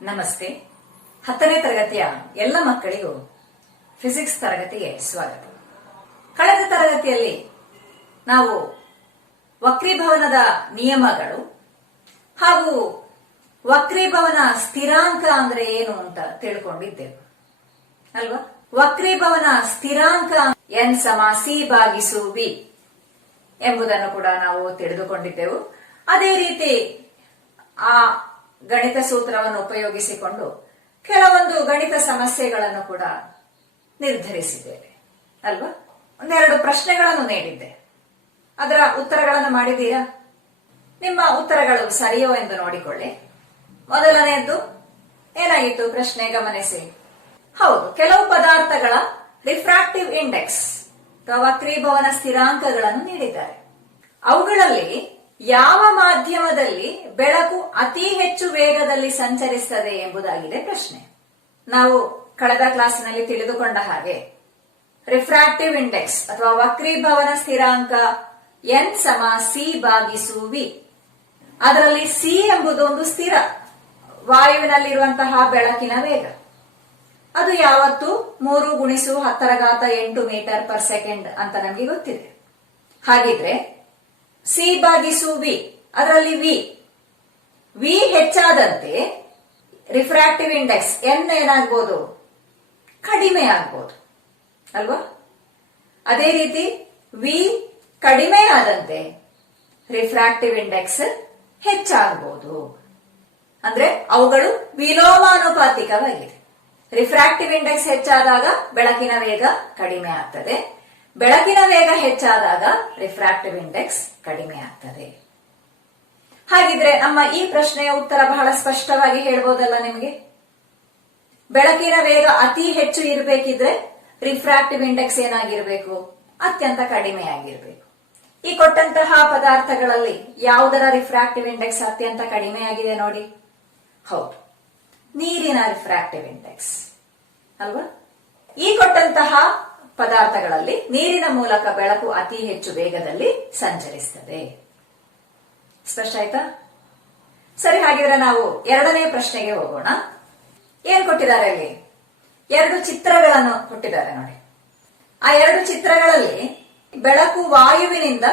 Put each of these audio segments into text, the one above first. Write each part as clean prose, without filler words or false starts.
ನಮಸ್ತೆ. 10ನೇ ತರಗತಿಯ ಎಲ್ಲ ಮಕ್ಕಳಿಗೂ ಫಿಸಿಕ್ಸ್ ತರಗತಿಗೆ ಸ್ವಾಗತ. ಕಳೆದ ತರಗತಿಯಲ್ಲಿ ನಾವು ವಕ್ರೀಭವನದ ನಿಯಮಗಳು ಹಾಗೂ ವಕ್ರೀಭವನ ಸ್ಥಿರಾಂಕ ಅಂದ್ರೆ ಏನು ಅಂತ ತಿಳ್ಕೊಂಡಿದ್ದೆವು ಅಲ್ವಾ. ವಕ್ರೀಭವನ ಸ್ಥಿರಾಂಕ n = c/v ಎಂಬುದನ್ನು ಕೂಡ ನಾವು ತಿಳಿದುಕೊಂಡಿದ್ದೆವು. ಅದೇ ರೀತಿ ಆ ಗಣಿತ ಸೂತ್ರವನ್ನು ಉಪಯೋಗಿಸಿಕೊಂಡು ಕೆಲವೊಂದು ಗಣಿತ ಸಮಸ್ಯೆಗಳನ್ನು ಕೂಡ ನಿರ್ಧರಿಸಿದ್ದೇವೆ ಅಲ್ವಾ. ಒಂದೆರಡು ಪ್ರಶ್ನೆಗಳನ್ನು ನೀಡಿದ್ದೆ, ಅದರ ಉತ್ತರಗಳನ್ನು ಮಾಡಿದ್ದೀರಾ? ನಿಮ್ಮ ಉತ್ತರಗಳು ಸರಿಯೋ ಎಂದು ನೋಡಿಕೊಳ್ಳಿ. ಮೊದಲನೆಯದ್ದು ಏನಾಗಿತ್ತು ಪ್ರಶ್ನೆ ಗಮನಿಸಿ. ಹೌದು, ಕೆಲವು ಪದಾರ್ಥಗಳ ರಿಫ್ರಾಕ್ಟಿವ್ ಇಂಡೆಕ್ಸ್ ಅಥವಾ ವಕ್ರೀಭವನ ಸ್ಥಿರಾಂಕಗಳನ್ನು ನೀಡಿದ್ದಾರೆ. ಅವುಗಳಲ್ಲಿ ಯಾವ ಮಾಧ್ಯಮದಲ್ಲಿ ಬೆಳಕು ಅತಿ ಹೆಚ್ಚು ವೇಗದಲ್ಲಿ ಸಂಚರಿಸುತ್ತದೆ ಎಂಬುದಾಗಿದೆ ಪ್ರಶ್ನೆ. ನಾವು ಕಳೆದ ಕ್ಲಾಸಿನಲ್ಲಿ ತಿಳಿದುಕೊಂಡ ಹಾಗೆ ರಿಫ್ರಾಕ್ಟಿವ್ ಇಂಡೆಕ್ಸ್ ಅಥವಾ ವಕ್ರೀಭವನ ಸ್ಥಿರಾಂಕ n = c/v. ಅದರಲ್ಲಿ c ಎಂಬುದು ಒಂದು ಸ್ಥಿರ, ವಾಯುವಿನಲ್ಲಿರುವಂತಹ ಬೆಳಕಿನ ವೇಗ. ಅದು ಯಾವತ್ತು 3 × 10⁸ ಮೀಟರ್/ಸೆಕೆಂಡ್ ಅಂತ ನಮಗೆ ಗೊತ್ತಿದೆ. ಹಾಗಿದ್ರೆ c/v ಅದರಲ್ಲಿ v ಹೆಚ್ಚಾದಂತೆ ರಿಫ್ರಾಕ್ಟಿವ್ ಇಂಡೆಕ್ಸ್ n ಏನಾಗಬಹುದು? ಕಡಿಮೆ ಆಗ್ಬಹುದು ಅಲ್ವಾ. ಅದೇ ರೀತಿ v ಕಡಿಮೆ ಆದಂತೆ ರಿಫ್ರಾಕ್ಟಿವ್ ಇಂಡೆಕ್ಸ್ ಹೆಚ್ಚಾಗಬಹುದು. ಅಂದ್ರೆ ಅವುಗಳು ವಿಲೋಮಾನುಪಾತಿಕವಾಗಿದೆ. ರಿಫ್ರಾಕ್ಟಿವ್ ಇಂಡೆಕ್ಸ್ ಹೆಚ್ಚಾದಾಗ ಬೆಳಕಿನ ವೇಗ ಕಡಿಮೆ ಆಗ್ತದೆ, ಬೆಳಕಿನ ವೇಗ ಹೆಚ್ಚಾದಾಗ ರಿಫ್ರಾಕ್ಟಿವ್ ಇಂಡೆಕ್ಸ್ ಕಡಿಮೆ ಆಗ್ತದೆ. ಹಾಗಿದ್ರೆ ನಮ್ಮ ಈ ಪ್ರಶ್ನೆಯ ಉತ್ತರ ಬಹಳ ಸ್ಪಷ್ಟವಾಗಿ ಹೇಳ್ಬೋದಲ್ಲ ನಿಮಗೆ. ಬೆಳಕಿನ ವೇಗ ಅತಿ ಹೆಚ್ಚು ಇರಬೇಕಿದ್ರೆ ರಿಫ್ರಾಕ್ಟಿವ್ ಇಂಡೆಕ್ಸ್ ಏನಾಗಿರ್ಬೇಕು? ಅತ್ಯಂತ ಕಡಿಮೆ ಆಗಿರ್ಬೇಕು. ಈ ಕೊಟ್ಟಂತಹ ಪದಾರ್ಥಗಳಲ್ಲಿ ಯಾವುದರ ರಿಫ್ರಾಕ್ಟಿವ್ ಇಂಡೆಕ್ಸ್ ಅತ್ಯಂತ ಕಡಿಮೆ ಆಗಿದೆ ನೋಡಿ? ಹೌದು, ನೀರಿನ ರಿಫ್ರಾಕ್ಟಿವ್ ಇಂಡೆಕ್ಸ್ ಅಲ್ವಾ. ಈ ಕೊಟ್ಟಂತಹ ಪದಾರ್ಥಗಳಲ್ಲಿ ನೀರಿನ ಮೂಲಕ ಬೆಳಕು ಅತಿ ಹೆಚ್ಚು ವೇಗದಲ್ಲಿ ಸಂಚರಿಸುತ್ತದೆ. ಸ್ಪಷ್ಟ ಆಯ್ತಾ? ಸರಿ, ಹಾಗಿದ್ರೆ ನಾವು ಎರಡನೇ ಪ್ರಶ್ನೆಗೆ ಹೋಗೋಣ. ಏನ್ ಕೊಟ್ಟಿದ್ದಾರೆ ಅಲ್ಲಿ? 2 ಚಿತ್ರಗಳನ್ನು ಕೊಟ್ಟಿದ್ದಾರೆ ನೋಡಿ. ಆ 2 ಚಿತ್ರಗಳಲ್ಲಿ ಬೆಳಕು ವಾಯುವಿನಿಂದ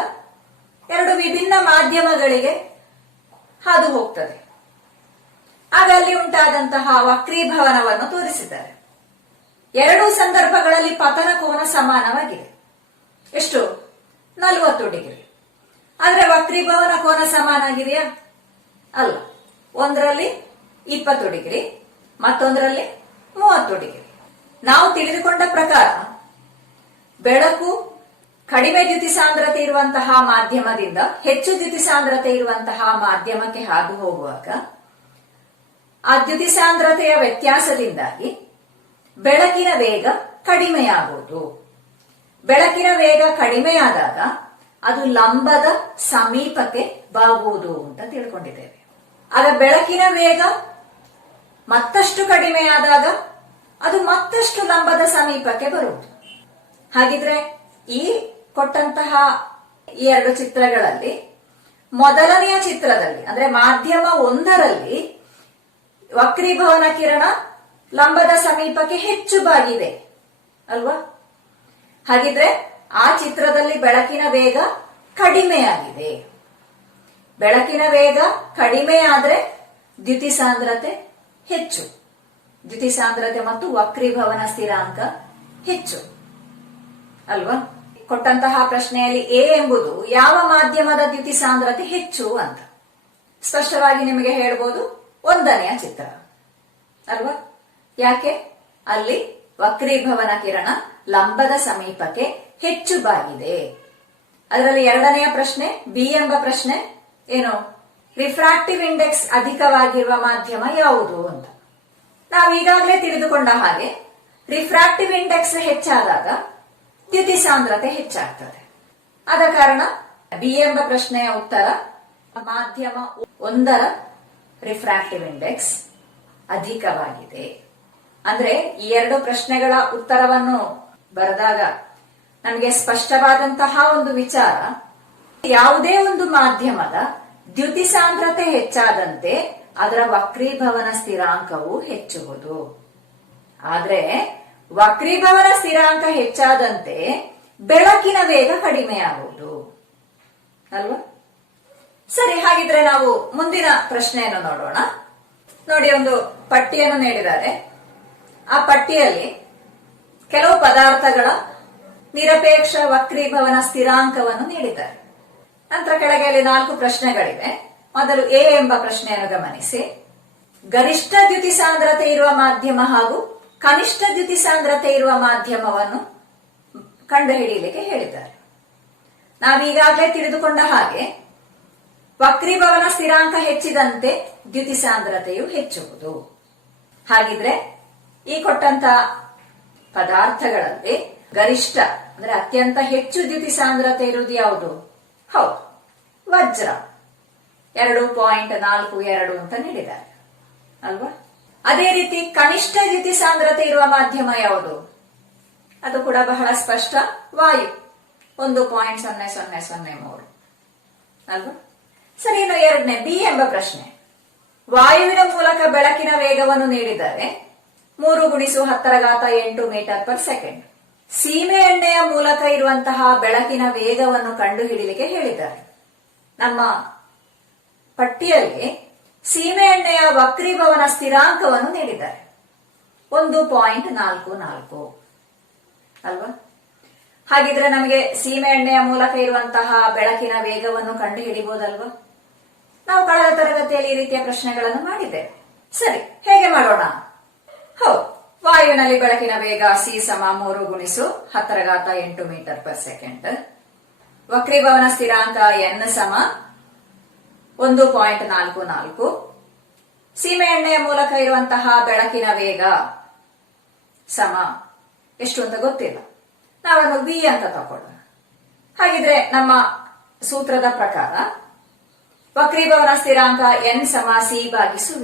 2 ವಿಭಿನ್ನ ಮಾಧ್ಯಮಗಳಿಗೆ ಹಾದು ಹೋಗ್ತದೆ. ಆಗ ಅಲ್ಲಿ ಉಂಟಾದಂತಹ ವಕ್ರೀಭವನವನ್ನು ತೋರಿಸಿದ್ದಾರೆ. 2 ಸಂದರ್ಭಗಳಲ್ಲಿ ಪತನ ಕೋನ ಸಮಾನವಾಗಿದೆ. ಎಷ್ಟು? 40 ಡಿಗ್ರಿ. ಆದ್ರೆ ವಕ್ರೀಭವನ ಕೋನ ಸಮಾನ ಆಗಿದೆಯಾ? ಅಲ್ಲ. ಒಂದರಲ್ಲಿ 20 ಡಿಗ್ರಿ, ಮತ್ತೊಂದರಲ್ಲಿ 30 ಡಿಗ್ರಿ. ನಾವು ತಿಳಿದುಕೊಂಡ ಪ್ರಕಾರ ಬೆಳಕು ಕಡಿಮೆ ದ್ಯುತಿ ಸಾಂದ್ರತೆ ಇರುವಂತಹ ಮಾಧ್ಯಮದಿಂದ ಹೆಚ್ಚು ದ್ಯುತಿ ಸಾಂದ್ರತೆ ಇರುವಂತಹ ಮಾಧ್ಯಮಕ್ಕೆ ಹಾದು ಹೋಗುವಾಗ ಆ ದ್ಯುತಿ ಸಾಂದ್ರತೆಯ ವ್ಯತ್ಯಾಸದಿಂದಾಗಿ ಬೆಳಕಿನ ವೇಗ ಕಡಿಮೆಯಾಗುವುದು. ಬೆಳಕಿನ ವೇಗ ಕಡಿಮೆಯಾದಾಗ ಅದು ಲಂಬದ ಸಮೀಪಕ್ಕೆ ಬಾಗುವುದು ಅಂತ ತಿಳ್ಕೊಂಡಿದ್ದೇವೆ. ಆಗ ಬೆಳಕಿನ ವೇಗ ಮತ್ತಷ್ಟು ಕಡಿಮೆಯಾದಾಗ ಅದು ಮತ್ತಷ್ಟು ಲಂಬದ ಸಮೀಪಕ್ಕೆ ಬರುವುದು. ಹಾಗಿದ್ರೆ ಈ ಕೊಟ್ಟಂತಹ ಈ 2 ಚಿತ್ರಗಳಲ್ಲಿ ಮೊದಲನೆಯ ಚಿತ್ರದಲ್ಲಿ ಅಂದ್ರೆ ಮಾಧ್ಯಮ 1ರಲ್ಲಿ ವಕ್ರೀಭವನ ಕಿರಣ ಲಂಬದ ಸಮೀಪಕ್ಕೆ ಹೆಚ್ಚು ಬಾಗಿದೆ ಅಲ್ವಾ. ಹಾಗಿದ್ರೆ ಆ ಚಿತ್ರದಲ್ಲಿ ಬೆಳಕಿನ ವೇಗ ಕಡಿಮೆಯಾಗಿದೆ. ಬೆಳಕಿನ ವೇಗ ಕಡಿಮೆ ಆದ್ರೆ ದ್ಯುತಿ ಸಾಂದ್ರತೆ ಹೆಚ್ಚು, ದ್ಯುತಿ ಸಾಂದ್ರತೆ ಮತ್ತು ವಕ್ರೀಭವನ ಸ್ಥಿರಾಂಕ ಹೆಚ್ಚು ಅಲ್ವಾ. ಕೊಟ್ಟಂತಹ ಪ್ರಶ್ನೆಯಲ್ಲಿ ಎ ಎಂಬುದು ಯಾವ ಮಾಧ್ಯಮದ ದ್ಯುತಿ ಸಾಂದ್ರತೆ ಹೆಚ್ಚು ಅಂತ ಸ್ಪಷ್ಟವಾಗಿ ನಿಮಗೆ ಹೇಳ್ಬೋದು. 1ನೆಯ ಚಿತ್ರ ಅಲ್ವಾ. ಯಾಕೆ? ಅಲ್ಲಿ ವಕ್ರೀಭವನ ಕಿರಣ ಲಂಬದ ಸಮೀಪಕ್ಕೆ ಹೆಚ್ಚು ಬಾಗಿದೆ. ಅದರಲ್ಲಿ 2ನೆಯ ಪ್ರಶ್ನೆ ಬಿ ಎಂಬ ಪ್ರಶ್ನೆ ಏನು? ರಿಫ್ರಾಕ್ಟಿವ್ ಇಂಡೆಕ್ಸ್ ಅಧಿಕವಾಗಿರುವ ಮಾಧ್ಯಮ ಯಾವುದು ಅಂತ. ನಾವು ಈಗಾಗಲೇ ತಿಳಿದುಕೊಂಡ ಹಾಗೆ ರಿಫ್ರಾಕ್ಟಿವ್ ಇಂಡೆಕ್ಸ್ ಹೆಚ್ಚಾದಾಗ ದ್ಯುತಿ ಸಾಂದ್ರತೆ ಹೆಚ್ಚಾಗ್ತದೆ. ಆದ ಕಾರಣ ಬಿ ಎಂಬ ಪ್ರಶ್ನೆಯ ಉತ್ತರ ಮಾಧ್ಯಮ 1ರ ರಿಫ್ರಾಕ್ಟಿವ್ ಇಂಡೆಕ್ಸ್ ಅಧಿಕವಾಗಿದೆ. ಅಂದ್ರೆ ಈ 2 ಪ್ರಶ್ನೆಗಳ ಉತ್ತರವನ್ನು ಬರೆದಾಗ ನಮಗೆ ಸ್ಪಷ್ಟವಾದಂತಹ ಒಂದು ವಿಚಾರ, ಯಾವುದೇ ಒಂದು ಮಾಧ್ಯಮದ ದ್ಯುತಿ ಸಾಂದ್ರತೆ ಹೆಚ್ಚಾದಂತೆ ಅದರ ವಕ್ರೀಭವನ ಸ್ಥಿರಾಂಕವು ಹೆಚ್ಚುವುದು. ಆದ್ರೆ ವಕ್ರೀಭವನ ಸ್ಥಿರಾಂಕ ಹೆಚ್ಚಾದಂತೆ ಬೆಳಕಿನ ವೇಗ ಕಡಿಮೆಯಾಗುವುದು ಅಲ್ವಾ? ಸರಿ, ಹಾಗಿದ್ರೆ ನಾವು ಮುಂದಿನ ಪ್ರಶ್ನೆಯನ್ನು ನೋಡೋಣ. ನೋಡಿ, ಒಂದು ಪಟ್ಟಿಯನ್ನು ನೀಡಿದ್ದಾರೆ. ಆ ಪಟ್ಟಿಯಲ್ಲಿ ಕೆಲವು ಪದಾರ್ಥಗಳ ನಿರಪೇಕ್ಷ ವಕ್ರೀಭವನ ಸ್ಥಿರಾಂಕವನ್ನು ನೀಡಿದ್ದಾರೆ. ನಂತರ ಕೆಳಗೆ ಅಲ್ಲಿ 4 ಪ್ರಶ್ನೆಗಳಿವೆ. ಮೊದಲು ಎ ಎಂಬ ಪ್ರಶ್ನೆಯನ್ನು ಗಮನಿಸಿ. ಗರಿಷ್ಠ ದ್ಯುತಿ ಸಾಂದ್ರತೆ ಇರುವ ಮಾಧ್ಯಮ ಹಾಗೂ ಕನಿಷ್ಠ ದ್ಯುತಿ ಸಾಂದ್ರತೆ ಇರುವ ಮಾಧ್ಯಮವನ್ನು ಕಂಡುಹಿಡಿಯಲಿಕ್ಕೆ ಹೇಳಿದ್ದಾರೆ. ನಾವೀಗಾಗಲೇ ತಿಳಿದುಕೊಂಡ ಹಾಗೆ ವಕ್ರೀಭವನ ಸ್ಥಿರಾಂಕ ಹೆಚ್ಚಿದಂತೆ ದ್ಯುತಿ ಸಾಂದ್ರತೆಯು ಹೆಚ್ಚುವುದು. ಹಾಗಿದ್ರೆ ಈ ಕೊಟ್ಟಂತ ಪದಾರ್ಥಗಳಲ್ಲಿ ಗರಿಷ್ಠ ಅಂದ್ರೆ ಅತ್ಯಂತ ಹೆಚ್ಚು ದ್ಯುತಿ ಸಾಂದ್ರತೆ ಇರುವುದು ಯಾವುದು? ಹೌದು, ವಜ್ರ. 2.42 ಅಂತ ನೀಡಿದ್ದಾರೆ ಅಲ್ವಾ? ಅದೇ ರೀತಿ ಕನಿಷ್ಠ ದ್ಯುತಿ ಸಾಂದ್ರತೆ ಇರುವ ಮಾಧ್ಯಮ ಯಾವುದು? ಅದು ಕೂಡ ಬಹಳ ಸ್ಪಷ್ಟ, ವಾಯು. 1.0003 ಅಲ್ವಾ? ಸರಿ, ಇನ್ನು ಎರಡನೇ ಬಿ ಎಂಬ ಪ್ರಶ್ನೆ. ವಾಯುವಿನ ಮೂಲಕ ಬೆಳಕಿನ ವೇಗವನ್ನು ನೀಡಿದ್ದಾರೆ 3 × 10⁸ ಸೀಮೆ ಎಣ್ಣೆಯ ಮೂಲಕ ಇರುವಂತಹ ಬೆಳಕಿನ ವೇಗವನ್ನು ಕಂಡುಹಿಡಿಯಲಿಕ್ಕೆ ಹೇಳಿದ್ದಾರೆ. ನಮ್ಮ ಪಟ್ಟಿಯಲ್ಲಿ ಸೀಮೆ ಎಣ್ಣೆಯ ವಕ್ರೀಭವನ ಸ್ಥಿರಾಂಕವನ್ನು ನೀಡಿದ್ದಾರೆ 1.44 ಅಲ್ವಾ? ಹಾಗಿದ್ರೆ ನಮಗೆ ಸೀಮೆ ಎಣ್ಣೆಯ ಮೂಲಕ ಇರುವಂತಹ ಬೆಳಕಿನ ವೇಗವನ್ನು ಕಂಡುಹಿಡಿಬಹುದಲ್ವಾ? ನಾವು ಕಳೆದ ತರಗತಿಯಲ್ಲಿ ಈ ರೀತಿಯ ಪ್ರಶ್ನೆಗಳನ್ನು ಮಾಡಿದ್ದೇವೆ. ಸರಿ, ಹೇಗೆ ಮಾಡೋಣ? ಹೌದು, ವಾಯುವಿನಲ್ಲಿ ಬೆಳಕಿನ ವೇಗ c = 3 × 10⁸ ವಕ್ರೀಭವನ ಸ್ಥಿರಾಂಕ n = 1.44. ಸೀಮೆ ಎಣ್ಣೆಯ ಮೂಲಕ ಇರುವಂತಹ ಬೆಳಕಿನ ವೇಗ ಸಮ ಎಷ್ಟು ಅಂತ ಗೊತ್ತಿಲ್ಲ, ನಾವನ್ನು v ಅಂತ ತಕೊಳ್ಳೋಣ. ಹಾಗಿದ್ರೆ ನಮ್ಮ ಸೂತ್ರದ ಪ್ರಕಾರ ವಕ್ರೀಭವನ ಸ್ಥಿರಾಂಕ n = c/v.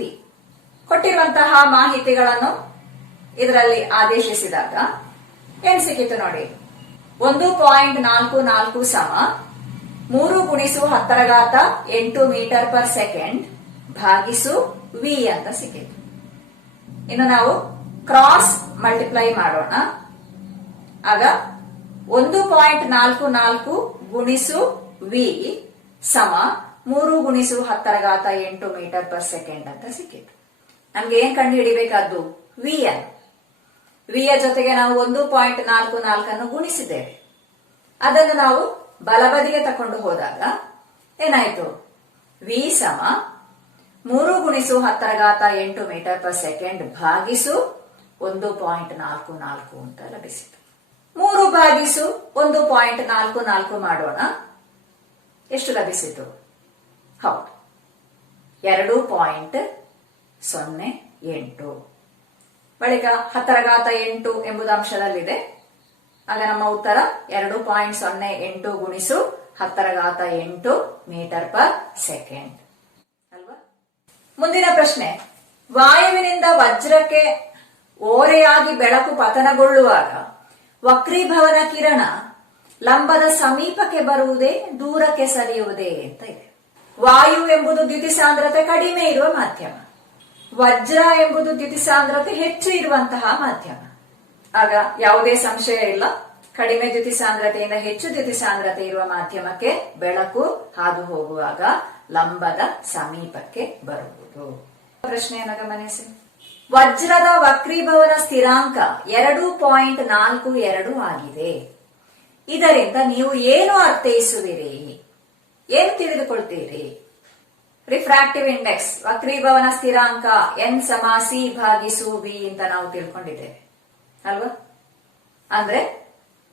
ಕೊಟ್ಟಿರುವಂತಹ ಮಾಹಿತಿಗಳನ್ನು ಇದರಲ್ಲಿ ಆದೇಶಿಸಿದಾಗ ಏನ್ ಸಿಕ್ಕಿತು ನೋಡಿ. 1.44 = 3 × 10⁸ ಭಾಗಿಸು v ಅಂತ ಸಿಕ್ಕಿತು. ಇನ್ನು ನಾವು ಕ್ರಾಸ್ ಮಲ್ಟಿಪ್ಲೈ ಮಾಡೋಣ. ಆಗ 1.44 ಗುಣಿಸು v ಸಮ 3 × 10⁸ ಅಂತ ಸಿಕ್ಕಿತು. ನಮ್ಗೆ ಏನ್ ಕಂಡು ಹಿಡಿಬೇಕಾದ್ದು? ವಿ ಅನ್ನು. ವಿಯ ಜೊತೆಗೆ ನಾವು 1.44 ಅನ್ನು ಗುಣಿಸಿದ್ದೇವೆ. ಅದನ್ನು ನಾವು ಬಲಬದಿಗೆ ತಕೊಂಡು ಹೋದಾಗ ಏನಾಯ್ತು? ವಿ ಸಮ 3 × 10⁸ ಭಾಗಿಸು 1.44 ಅಂತ ಲಭಿಸಿತು. 3/1.44 ಮಾಡೋಣ. ಎಷ್ಟು ಲಭಿಸಿತು? ಹೌದು, 2.08. ಬಳಿಕ 10⁸ ಎಂಬುದು ಅಂಶದಲ್ಲಿದೆ. ಆಗ ನಮ್ಮ ಉತ್ತರ 2.08 ಗುಣಿಸು 10⁸ m/s ಅಲ್ವಾ? ಮುಂದಿನ ಪ್ರಶ್ನೆ. ವಾಯುವಿನಿಂದ ವಜ್ರಕ್ಕೆ ಓರೆಯಾಗಿ ಬೆಳಕು ಪತನಗೊಳ್ಳುವಾಗ ವಕ್ರೀಭವನ ಕಿರಣ ಲಂಬದ ಸಮೀಪಕ್ಕೆ ಬರುವುದೇ ದೂರಕ್ಕೆ ಸರಿಯುವುದೇ ಅಂತ ಇದೆ. ವಾಯು ಎಂಬುದು ದ್ಯುತಿ ಸಾಂದ್ರತೆ ಕಡಿಮೆ ಇರುವ ಮಾಧ್ಯಮ, ವಜ್ರ ಎಂಬುದು ದ್ಯುತಿ ಸಾಂದ್ರತೆ ಹೆಚ್ಚು ಇರುವಂತಹ ಮಾಧ್ಯಮ. ಆಗ ಯಾವುದೇ ಸಂಶಯ ಇಲ್ಲ, ಕಡಿಮೆ ದ್ಯುತಿ ಸಾಂದ್ರತೆಯಿಂದ ಹೆಚ್ಚು ದ್ಯುತಿ ಸಾಂದ್ರತೆ ಇರುವ ಮಾಧ್ಯಮಕ್ಕೆ ಬೆಳಕು ಹಾದು ಹೋಗುವಾಗ ಲಂಬದ ಸಮೀಪಕ್ಕೆ ಬರುವುದು. ಪ್ರಶ್ನೆಯನ್ನು ಗಮನಿಸಿ. ವಜ್ರದ ವಕ್ರೀಭವನ ಸ್ಥಿರಾಂಕ 2.42 ಆಗಿದೆ. ಇದರಿಂದ ನೀವು ಏನು ಅರ್ಥೈಸುವಿರಿ? ಏನು ತಿಳಿದುಕೊಳ್ತೀರಿ? ರಿಫ್ರಾಕ್ಟಿವ್ ಇಂಡೆಕ್ಸ್ ವಕ್ರೀಭವನ ಸ್ಥಿರಾಂಕ n = c/v ಅಂತ ನಾವು ತಿಳ್ಕೊಂಡಿದ್ದೇವೆ ಅಲ್ವಾ? ಅಂದ್ರೆ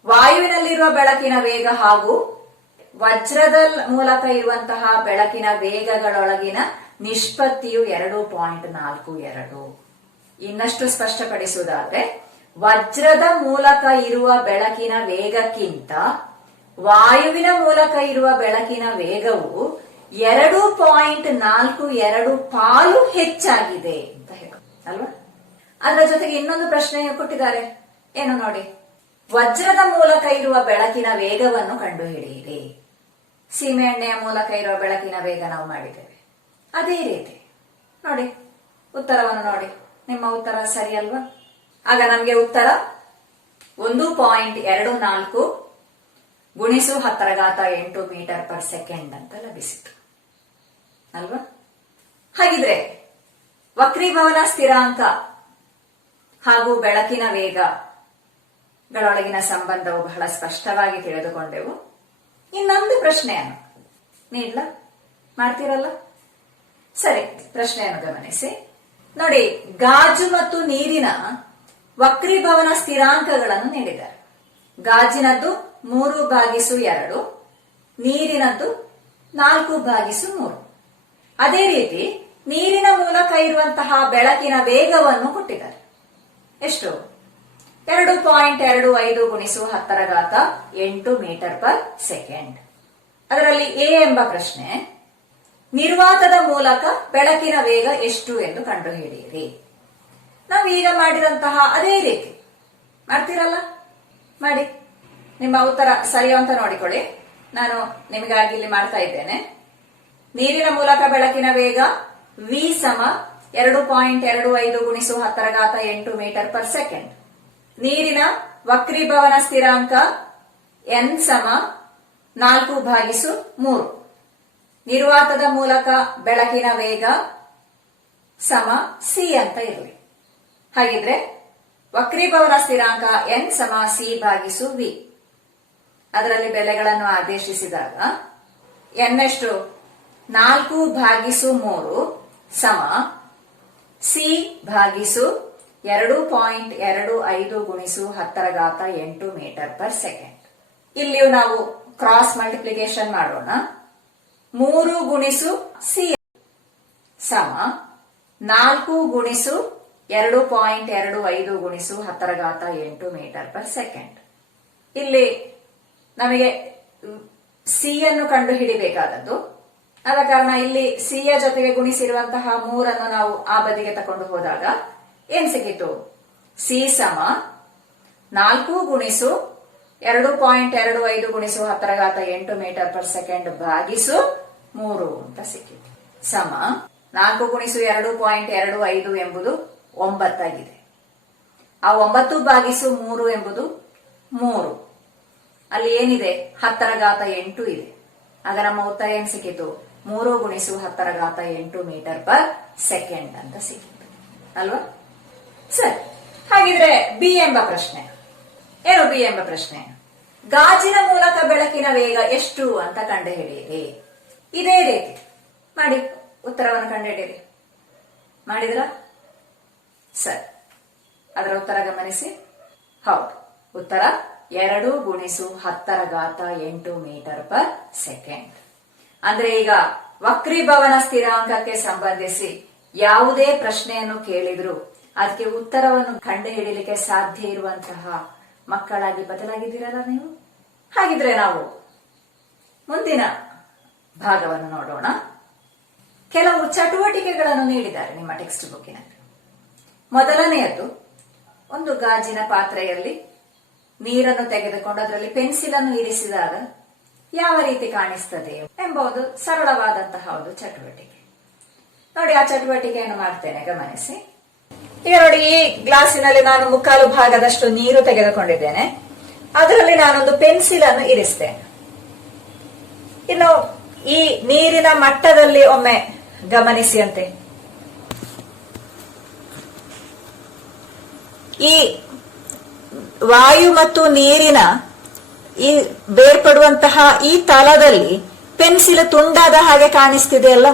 ವಾಯುವಿನಲ್ಲಿರುವ ಬೆಳಕಿನ ವೇಗ ಹಾಗೂ ವಜ್ರದ ಮೂಲಕ ಇರುವಂತಹ ಬೆಳಕಿನ ವೇಗಗಳೊಳಗಿನ ನಿಷ್ಪತ್ತಿಯು 2.42. ಇನ್ನಷ್ಟು ಸ್ಪಷ್ಟಪಡಿಸುವುದಾದ್ರೆ ವಜ್ರದ ಮೂಲಕ ಇರುವ ಬೆಳಕಿನ ವೇಗಕ್ಕಿಂತ ವಾಯುವಿನ ಮೂಲಕ ಇರುವ ಬೆಳಕಿನ ವೇಗವು 2.42 ಪಾಲು ಹೆಚ್ಚಾಗಿದೆ ಅಂತ ಹೇಳಿ ಅಲ್ವಾ? ಅದರ ಜೊತೆಗೆ ಇನ್ನೊಂದು ಪ್ರಶ್ನೆ ಕೊಟ್ಟಿದ್ದಾರೆ, ಏನು ನೋಡಿ. ವಜ್ರದ ಮೂಲಕ ಇರುವ ಬೆಳಕಿನ ವೇಗವನ್ನು ಕಂಡುಹಿಡಿಯಿರಿ. ಸೀಮೆ ಎಣ್ಣೆಯ ಮೂಲಕ ಇರುವ ಬೆಳಕಿನ ವೇಗ ನಾವು ಮಾಡಿದ್ದೇವೆ. ಅದೇ ರೀತಿ ನೋಡಿ ಉತ್ತರವನ್ನು ನೋಡಿ, ನಿಮ್ಮ ಉತ್ತರ ಸರಿ ಅಲ್ವಾ? ಆಗ ನಮಗೆ ಉತ್ತರ 1.24 ಗುಣಿಸು 10⁸ ಮೀಟರ್ ಪರ್ ಸೆಕೆಂಡ್ ಅಂತ ಲಭಿಸಿತು ಅಲ್ವಾ? ಹಾಗಿದ್ರೆ ವಕ್ರೀಭವನ ಸ್ಥಿರಾಂಕ ಹಾಗೂ ಬೆಳಕಿನ ವೇಗಗಳೊಳಗಿನ ಸಂಬಂಧವು ಬಹಳ ಸ್ಪಷ್ಟವಾಗಿ ತಿಳಿದುಕೊಂಡೆವು. ಇನ್ನೊಂದು ಪ್ರಶ್ನೆಯನ್ನು ನೀಡ್ಲಾ? ಮಾಡ್ತೀರಲ್ಲ? ಸರಿ, ಪ್ರಶ್ನೆಯನ್ನು ಗಮನಿಸಿ ನೋಡಿ. ಗಾಜು ಮತ್ತು ನೀರಿನ ವಕ್ರೀಭವನ ಸ್ಥಿರಾಂಕಗಳನ್ನು ನೀಡಿದ್ದಾರೆ. ಗಾಜಿನದ್ದು 3/2, ನೀರಿನದ್ದು 4/3. ಅದೇ ರೀತಿ ನೀರಿನ ಮೂಲಕ ಇರುವಂತಹ ಬೆಳಕಿನ ವೇಗವನ್ನು ಕೊಟ್ಟಿದ್ದಾರೆ. ಎಷ್ಟು? 2.25 ಗುಣಿಸು 10⁸ ಮೀಟರ್ ಪರ್ ಸೆಕೆಂಡ್. ಅದರಲ್ಲಿ ಎ ಎಂಬ ಪ್ರಶ್ನೆ, ನಿರ್ವಾತದ ಮೂಲಕ ಬೆಳಕಿನ ವೇಗ ಎಷ್ಟು ಎಂದು ಕಂಡುಹಿಡಿಯಿರಿ. ನಾವು ಈಗ ಮಾಡಿದಂತಹ ಅದೇ ರೀತಿ ಮಾಡ್ತೀರಲ್ಲ? ಮಾಡಿ. ನಿಮ್ಮ ಉತ್ತರ ಸರಿಯೋ ಅಂತ ನೋಡಿಕೊಳ್ಳಿ. ನಾನು ನಿಮಗಾಗಿ ಇಲ್ಲಿ ಮಾಡ್ತಾ ಇದ್ದೇನೆ. ನೀರಿನ ಮೂಲಕ ಬೆಳಕಿನ ವೇಗ v ಸಮ 2.25 ಗುಣಿಸು 10⁸ ಮೀಟರ್ ಪರ್ ಸೆಕೆಂಡ್. ನೀರಿನ ವಕ್ರೀಭವನ ಸ್ಥಿರಾಂಕ n ಸಮ 4/3. ನಿರ್ವಾತದ ಮೂಲಕ ಬೆಳಕಿನ ವೇಗ ಸಮ c ಅಂತ ಇರಲಿ. ಹಾಗಿದ್ರೆ ವಕ್ರೀಭವನ ಸ್ಥಿರಾಂಕ n ಸಮ c/v. ಅದರಲ್ಲಿ ಬೆಲೆಗಳನ್ನು ಆದೇಶಿಸಿದಾಗ n ಎಷ್ಟು? 4/3 ಸಮ c/2.25 ಗುಣಿಸು 10⁸ ಮೀಟರ್ ಪರ್ ಸೆಕೆಂಡ್. ಇಲ್ಲಿಯೂ ನಾವು ಕ್ರಾಸ್ ಮಲ್ಟಿಪ್ಲಿಕೇಶನ್ ಮಾಡೋಣ. 3 ಗುಣಿಸು c ಸಮ 4 ಗುಣಿಸು 2.25 ಗುಣಿಸು 10⁸ ಮೀಟರ್ ಪರ್ ಸೆಕೆಂಡ್. ಇಲ್ಲಿ ನಮಗೆ ಸಿ ಅನ್ನು ಕಂಡು ಹಿಡಿಬೇಕಾದದ್ದು. ಆದ ಕಾರಣ ಇಲ್ಲಿ ಸಿ ಯ ಜೊತೆಗೆ ಗುಣಿಸಿರುವಂತಹ 3 ನಾವು ಆ ಬದಿಗೆ ತಕೊಂಡು ಹೋದಾಗ ಏನ್ ಸಿಕ್ಕಿತು? ಸಿ ಸಮ 4 ಗುಣಿಸು 2.25 ಗುಣಿಸು 10⁸ ಮೀಟರ್ ಪರ್ ಸೆಕೆಂಡ್ ಭಾಗಿಸು 3 ಅಂತ ಸಿಕ್ಕಿತು. ಸಮ 4 ಗುಣಿಸು 2.25 ಎಂಬುದು 9 ಆಗಿದೆ. ಆ 9/3 ಎಂಬುದು 3. ಅಲ್ಲಿ ಏನಿದೆ? 10⁸ ಇದೆ. ಆಗ ನಮ್ಮ ಉತ್ತರ ಏನ್ ಸಿಕ್ಕಿತು? 3 ಗುಣಿಸು 10⁸ ಮೀಟರ್ ಪರ್ ಸೆಕೆಂಡ್ ಅಂತ ಸಿಕ್ಕಿತು ಅಲ್ವಾ? ಸರಿ, ಹಾಗಿದ್ರೆ ಬಿ ಎಂಬ ಪ್ರಶ್ನೆ ಏನು? ಬಿ ಎಂಬ ಪ್ರಶ್ನೆ, ಗಾಜಿನ ಮೂಲಕ ಬೆಳಕಿನ ವೇಗ ಎಷ್ಟು ಅಂತ ಕಂಡುಹಿಡಿಯಿರಿ. ಇದೇ ರೀತಿ ಮಾಡಿ ಉತ್ತರವನ್ನು ಕಂಡುಹಿಡಿಯಿರಿ. ಮಾಡಿದ್ರ? ಸರಿ, ಅದರ ಉತ್ತರ ಗಮನಿಸಿ. ಹೌದು, ಉತ್ತರ 2 ಗುಣಿಸು 10⁸ ಮೀಟರ್ ಪರ್ ಸೆಕೆಂಡ್. ಅಂದ್ರೆ ಈಗ ವಕ್ರೀಭವನ ಸ್ಥಿರಾಂಕಕ್ಕೆ ಸಂಬಂಧಿಸಿ ಯಾವುದೇ ಪ್ರಶ್ನೆಯನ್ನು ಕೇಳಿದ್ರು ಅದಕ್ಕೆ ಉತ್ತರವನ್ನು ಕಂಡುಹಿಡಿಯಲಿಕ್ಕೆ ಸಾಧ್ಯ ಇರುವಂತಹ ಮಕ್ಕಳಾಗಿ ಬದಲಾಗಿದ್ದೀರಲ್ಲ ನೀವು. ಹಾಗಿದ್ರೆ ನಾವು ಮುಂದಿನ ಭಾಗವನ್ನು ನೋಡೋಣ. ಕೆಲವು ಚಟುವಟಿಕೆಗಳನ್ನು ನೀಡಿದ್ದಾರೆ ನಿಮ್ಮ ಟೆಕ್ಸ್ಟ್ ಬುಕ್ಕಿನಲ್ಲಿ. ಮೊದಲನೆಯದು, ಒಂದು ಗಾಜಿನ ಪಾತ್ರೆಯಲ್ಲಿ ನೀರನ್ನು ತೆಗೆದುಕೊಂಡು ಅದರಲ್ಲಿ ಪೆನ್ಸಿಲ್ ಅನ್ನು ಇರಿಸಿದಾಗ ಯಾವ ರೀತಿ ಕಾಣಿಸ್ತದೆ ಎಂಬುದು ಸರಳವಾದಂತಹ ಒಂದು ಚಟುವಟಿಕೆ. ನೋಡಿ, ಆ ಚಟುವಟಿಕೆಯನ್ನು ಮಾಡ್ತೇನೆ, ಗಮನಿಸಿ. ಈಗ ನೋಡಿ, ಈ ಗ್ಲಾಸಿನಲ್ಲಿ ನಾನು 3/4 ಭಾಗದಷ್ಟು ನೀರು ತೆಗೆದುಕೊಂಡಿದ್ದೇನೆ. ಅದರಲ್ಲಿ ನಾನೊಂದು ಪೆನ್ಸಿಲ್ ಅನ್ನು ಇರಿಸ್ತೇನೆ. ಇನ್ನು ಈ ನೀರಿನ ಮಟ್ಟದಲ್ಲಿ ಒಮ್ಮೆ ಗಮನಿಸಿ ಅಂತೆ. ಈ ವಾಯು ಮತ್ತು ನೀರಿನ ಈ ಬೇರ್ಪಡುವಂತಹ ಈ ತಲದಲ್ಲಿ ಪೆನ್ಸಿಲ್ ತುಂಡಾದ ಹಾಗೆ ಕಾಣಿಸ್ತಿದೆ ಅಲ್ಲ?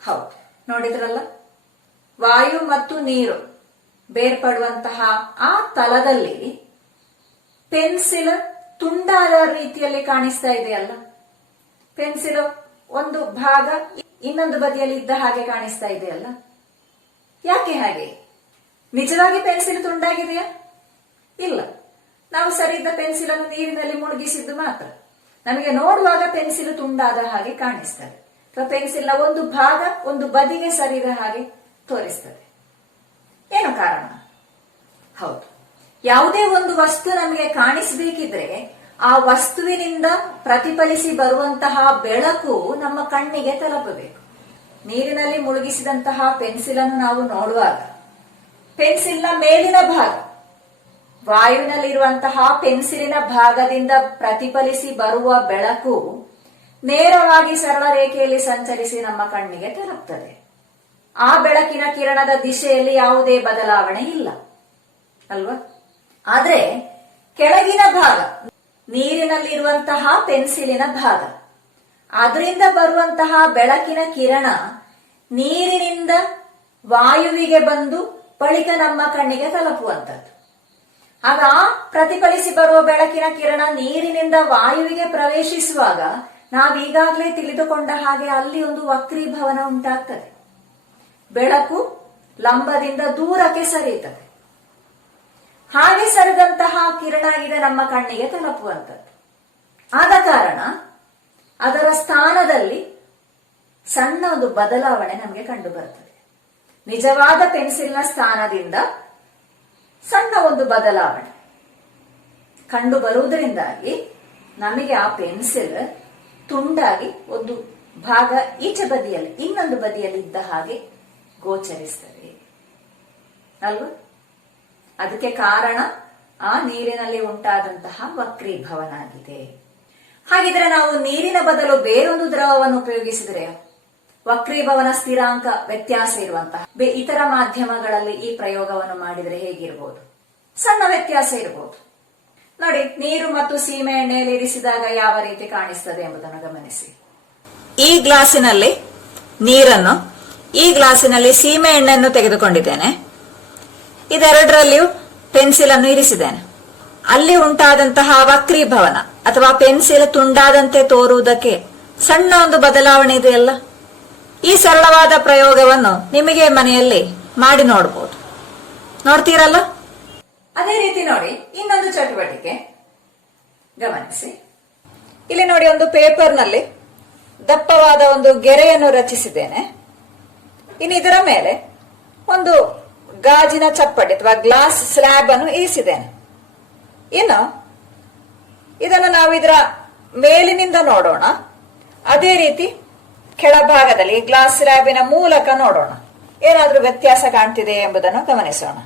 ಹೌದು, ನೋಡಿದ್ರಲ್ಲ, ವಾಯು ಮತ್ತು ನೀರು ಬೇರ್ಪಡುವಂತಹ ಆ ತಲದಲ್ಲಿ ಪೆನ್ಸಿಲ್ ತುಂಡಾದ ರೀತಿಯಲ್ಲಿ ಕಾಣಿಸ್ತಾ ಇದೆಯಲ್ಲ. ಪೆನ್ಸಿಲ್ ಒಂದು ಭಾಗ ಇನ್ನೊಂದು ಬದಿಯಲ್ಲಿ ಇದ್ದ ಹಾಗೆ ಕಾಣಿಸ್ತಾ ಇದೆಯಲ್ಲ. ಯಾಕೆ ಹಾಗೆ? ನಿಜವಾಗಿ ಪೆನ್ಸಿಲ್ ತುಂಡಾಗಿದೆಯಾ? ಇಲ್ಲ, ನಾವು ಸರಿದ ಪೆನ್ಸಿಲ್ ಅನ್ನು ನೀರಿನಲ್ಲಿ ಮುಳುಗಿಸಿದ್ದು ಮಾತ್ರ. ನಮಗೆ ನೋಡುವಾಗ ಪೆನ್ಸಿಲ್ ತುಂಡಾದ ಹಾಗೆ ಕಾಣಿಸ್ತದೆ, ಅಥವಾ ಪೆನ್ಸಿಲ್ ನ ಒಂದು ಭಾಗ ಒಂದು ಬದಿಗೆ ಸರಿದ ಹಾಗೆ ತೋರಿಸ್ತದೆ. ಏನು ಕಾರಣ? ಹೌದು, ಯಾವುದೇ ಒಂದು ವಸ್ತು ನಮಗೆ ಕಾಣಿಸಬೇಕಿದ್ರೆ ಆ ವಸ್ತುವಿನಿಂದ ಪ್ರತಿಫಲಿಸಿ ಬರುವಂತಹ ಬೆಳಕು ನಮ್ಮ ಕಣ್ಣಿಗೆ ತಲುಪಬೇಕು. ನೀರಿನಲ್ಲಿ ಮುಳುಗಿಸಿದಂತಹ ಪೆನ್ಸಿಲ್ ಅನ್ನು ನಾವು ನೋಡುವಾಗ ಪೆನ್ಸಿಲ್ನ ಮೇಲಿನ ಭಾಗ, ವಾಯುವಿನಲ್ಲಿರುವಂತಹ ಪೆನ್ಸಿಲಿನ ಭಾಗದಿಂದ ಪ್ರತಿಫಲಿಸಿ ಬರುವ ಬೆಳಕು ನೇರವಾಗಿ ಸರಳ ರೇಖೆಯಲ್ಲಿ ಸಂಚರಿಸಿ ನಮ್ಮ ಕಣ್ಣಿಗೆ ತಲುಪ್ತದೆ. ಆ ಬೆಳಕಿನ ಕಿರಣದ ದಿಶೆಯಲ್ಲಿ ಯಾವುದೇ ಬದಲಾವಣೆ ಇಲ್ಲ ಅಲ್ವಾ? ಆದ್ರೆ ಕೆಳಗಿನ ಭಾಗ, ನೀರಿನಲ್ಲಿರುವಂತಹ ಪೆನ್ಸಿಲಿನ ಭಾಗ, ಅದರಿಂದ ಬರುವಂತಹ ಬೆಳಕಿನ ಕಿರಣ ನೀರಿನಿಂದ ವಾಯುವಿಗೆ ಬಂದು ಬಳಿಕ ನಮ್ಮ ಕಣ್ಣಿಗೆ ತಲುಪುವಂಥದ್ದು. ಆಗ ಪ್ರತಿಫಲಿಸಿ ಬರುವ ಬೆಳಕಿನ ಕಿರಣ ನೀರಿನಿಂದ ವಾಯುವಿಗೆ ಪ್ರವೇಶಿಸುವಾಗ ನಾವೀಗಾಗಲೇ ತಿಳಿದುಕೊಂಡ ಹಾಗೆ ಅಲ್ಲಿ ಒಂದು ವಕ್ರೀಭವನ ಉಂಟಾಗ್ತದೆ. ಬೆಳಕು ಲಂಬದಿಂದ ದೂರಕ್ಕೆ ಸರಿಯುತ್ತದೆ. ಹಾಗೆ ಸರಿದಂತಹ ಕಿರಣ ಇದೆ ನಮ್ಮ ಕಣ್ಣಿಗೆ ತಲುಪುವಂಥದ್ದು. ಆದ ಕಾರಣ ಅದರ ಸ್ಥಾನದಲ್ಲಿ ಸಣ್ಣ ಒಂದು ಬದಲಾವಣೆ ನಮಗೆ ಕಂಡು ಬರುತ್ತದೆ. ನಿಜವಾದ ಪೆನ್ಸಿಲ್ನ ಸ್ಥಾನದಿಂದ ಸಣ್ಣ ಒಂದು ಬದಲಾವಣೆ ಕಂಡು ಬರುವುದರಿಂದಾಗಿ ನಮಗೆ ಆ ಪೆನ್ಸಿಲ್ ತುಂಡಾಗಿ ಒಂದು ಭಾಗ ಈಚೆ ಬದಿಯಲ್ಲಿ ಇನ್ನೊಂದು ಬದಿಯಲ್ಲಿ ಇದ್ದ ಹಾಗೆ ಗೋಚರಿಸ್ತದೆ ಅಲ್ವಾ? ಅದಕ್ಕೆ ಕಾರಣ ಆ ನೀರಿನಲ್ಲಿ ಉಂಟಾದಂತಹ ವಕ್ರೀಭವನ ಆಗಿದೆ. ಹಾಗಿದ್ರೆ ನಾವು ನೀರಿನ ಬದಲು ಬೇರೊಂದು ದ್ರವವನ್ನು ಉಪಯೋಗಿಸಿದ್ರೆ ವಕ್ರೀಭವನ ಸ್ಥಿರಾಂಕ ವ್ಯತ್ಯಾಸ ಇರುವಂತಹ ಇತರ ಮಾಧ್ಯಮಗಳಲ್ಲಿ ಈ ಪ್ರಯೋಗವನ್ನು ಮಾಡಿದರೆ ಹೇಗಿರಬಹುದು? ಸಣ್ಣ ವ್ಯತ್ಯಾಸ ಇರಬಹುದು. ನೋಡಿ, ನೀರು ಮತ್ತು ಸೀಮೆ ಎಣ್ಣೆಯಲ್ಲಿ ಇರಿಸಿದಾಗ ಯಾವ ರೀತಿ ಕಾಣಿಸ್ತದೆ ಎಂಬುದನ್ನು ಗಮನಿಸಿ. ಈ ಗ್ಲಾಸಿನಲ್ಲಿ ನೀರನ್ನು, ಈ ಗ್ಲಾಸಿನಲ್ಲಿ ಸೀಮೆ ಎಣ್ಣೆಯನ್ನು ತೆಗೆದುಕೊಂಡಿದ್ದೇನೆ. ಇದೆರಡರಲ್ಲಿಯೂ ಪೆನ್ಸಿಲ್ ಅನ್ನು ಇರಿಸಿದ್ದೇನೆ. ಅಲ್ಲಿ ಉಂಟಾದಂತಹ ವಕ್ರೀಭವನ ಅಥವಾ ಪೆನ್ಸಿಲ್ ತುಂಡಾದಂತೆ ತೋರುವುದಕ್ಕೆ ಸಣ್ಣ ಒಂದು ಬದಲಾವಣೆ ಇದೆಯಲ್ಲ. ಈ ಸರಳವಾದ ಪ್ರಯೋಗವನ್ನು ನಿಮಗೆ ಮನೆಯಲ್ಲಿ ಮಾಡಿ ನೋಡಬಹುದು. ನೋಡ್ತೀರಲ್ಲ? ಅದೇ ರೀತಿ ನೋಡಿ, ಇನ್ನೊಂದು ಚಟುವಟಿಕೆ ಗಮನಿಸಿ. ಇಲ್ಲಿ ನೋಡಿ, ಒಂದು ಪೇಪರ್ನಲ್ಲಿ ದಪ್ಪವಾದ ಒಂದು ಗೆರೆಯನ್ನು ರಚಿಸಿದ್ದೇನೆ. ಇನ್ನು ಇದರ ಮೇಲೆ ಒಂದು ಗಾಜಿನ ಚಪ್ಪಡಿ ಅಥವಾ ಗ್ಲಾಸ್ ಸ್ಲ್ಯಾಬ್ ಅನ್ನು ಇರಿಸಿದ್ದೇನೆ. ಇನ್ನು ಇದನ್ನು ನಾವು ಇದರ ಮೇಲಿನಿಂದ ನೋಡೋಣ. ಅದೇ ರೀತಿ ಕೆಳಭಾಗದಲ್ಲಿ ಗ್ಲಾಸ್ ಸ್ಲ್ಯಾಬಿನ ಮೂಲಕ ನೋಡೋಣ. ಏನಾದ್ರೂ ವ್ಯತ್ಯಾಸ ಕಾಣ್ತಿದೆ ಎಂಬುದನ್ನು ಗಮನಿಸೋಣ.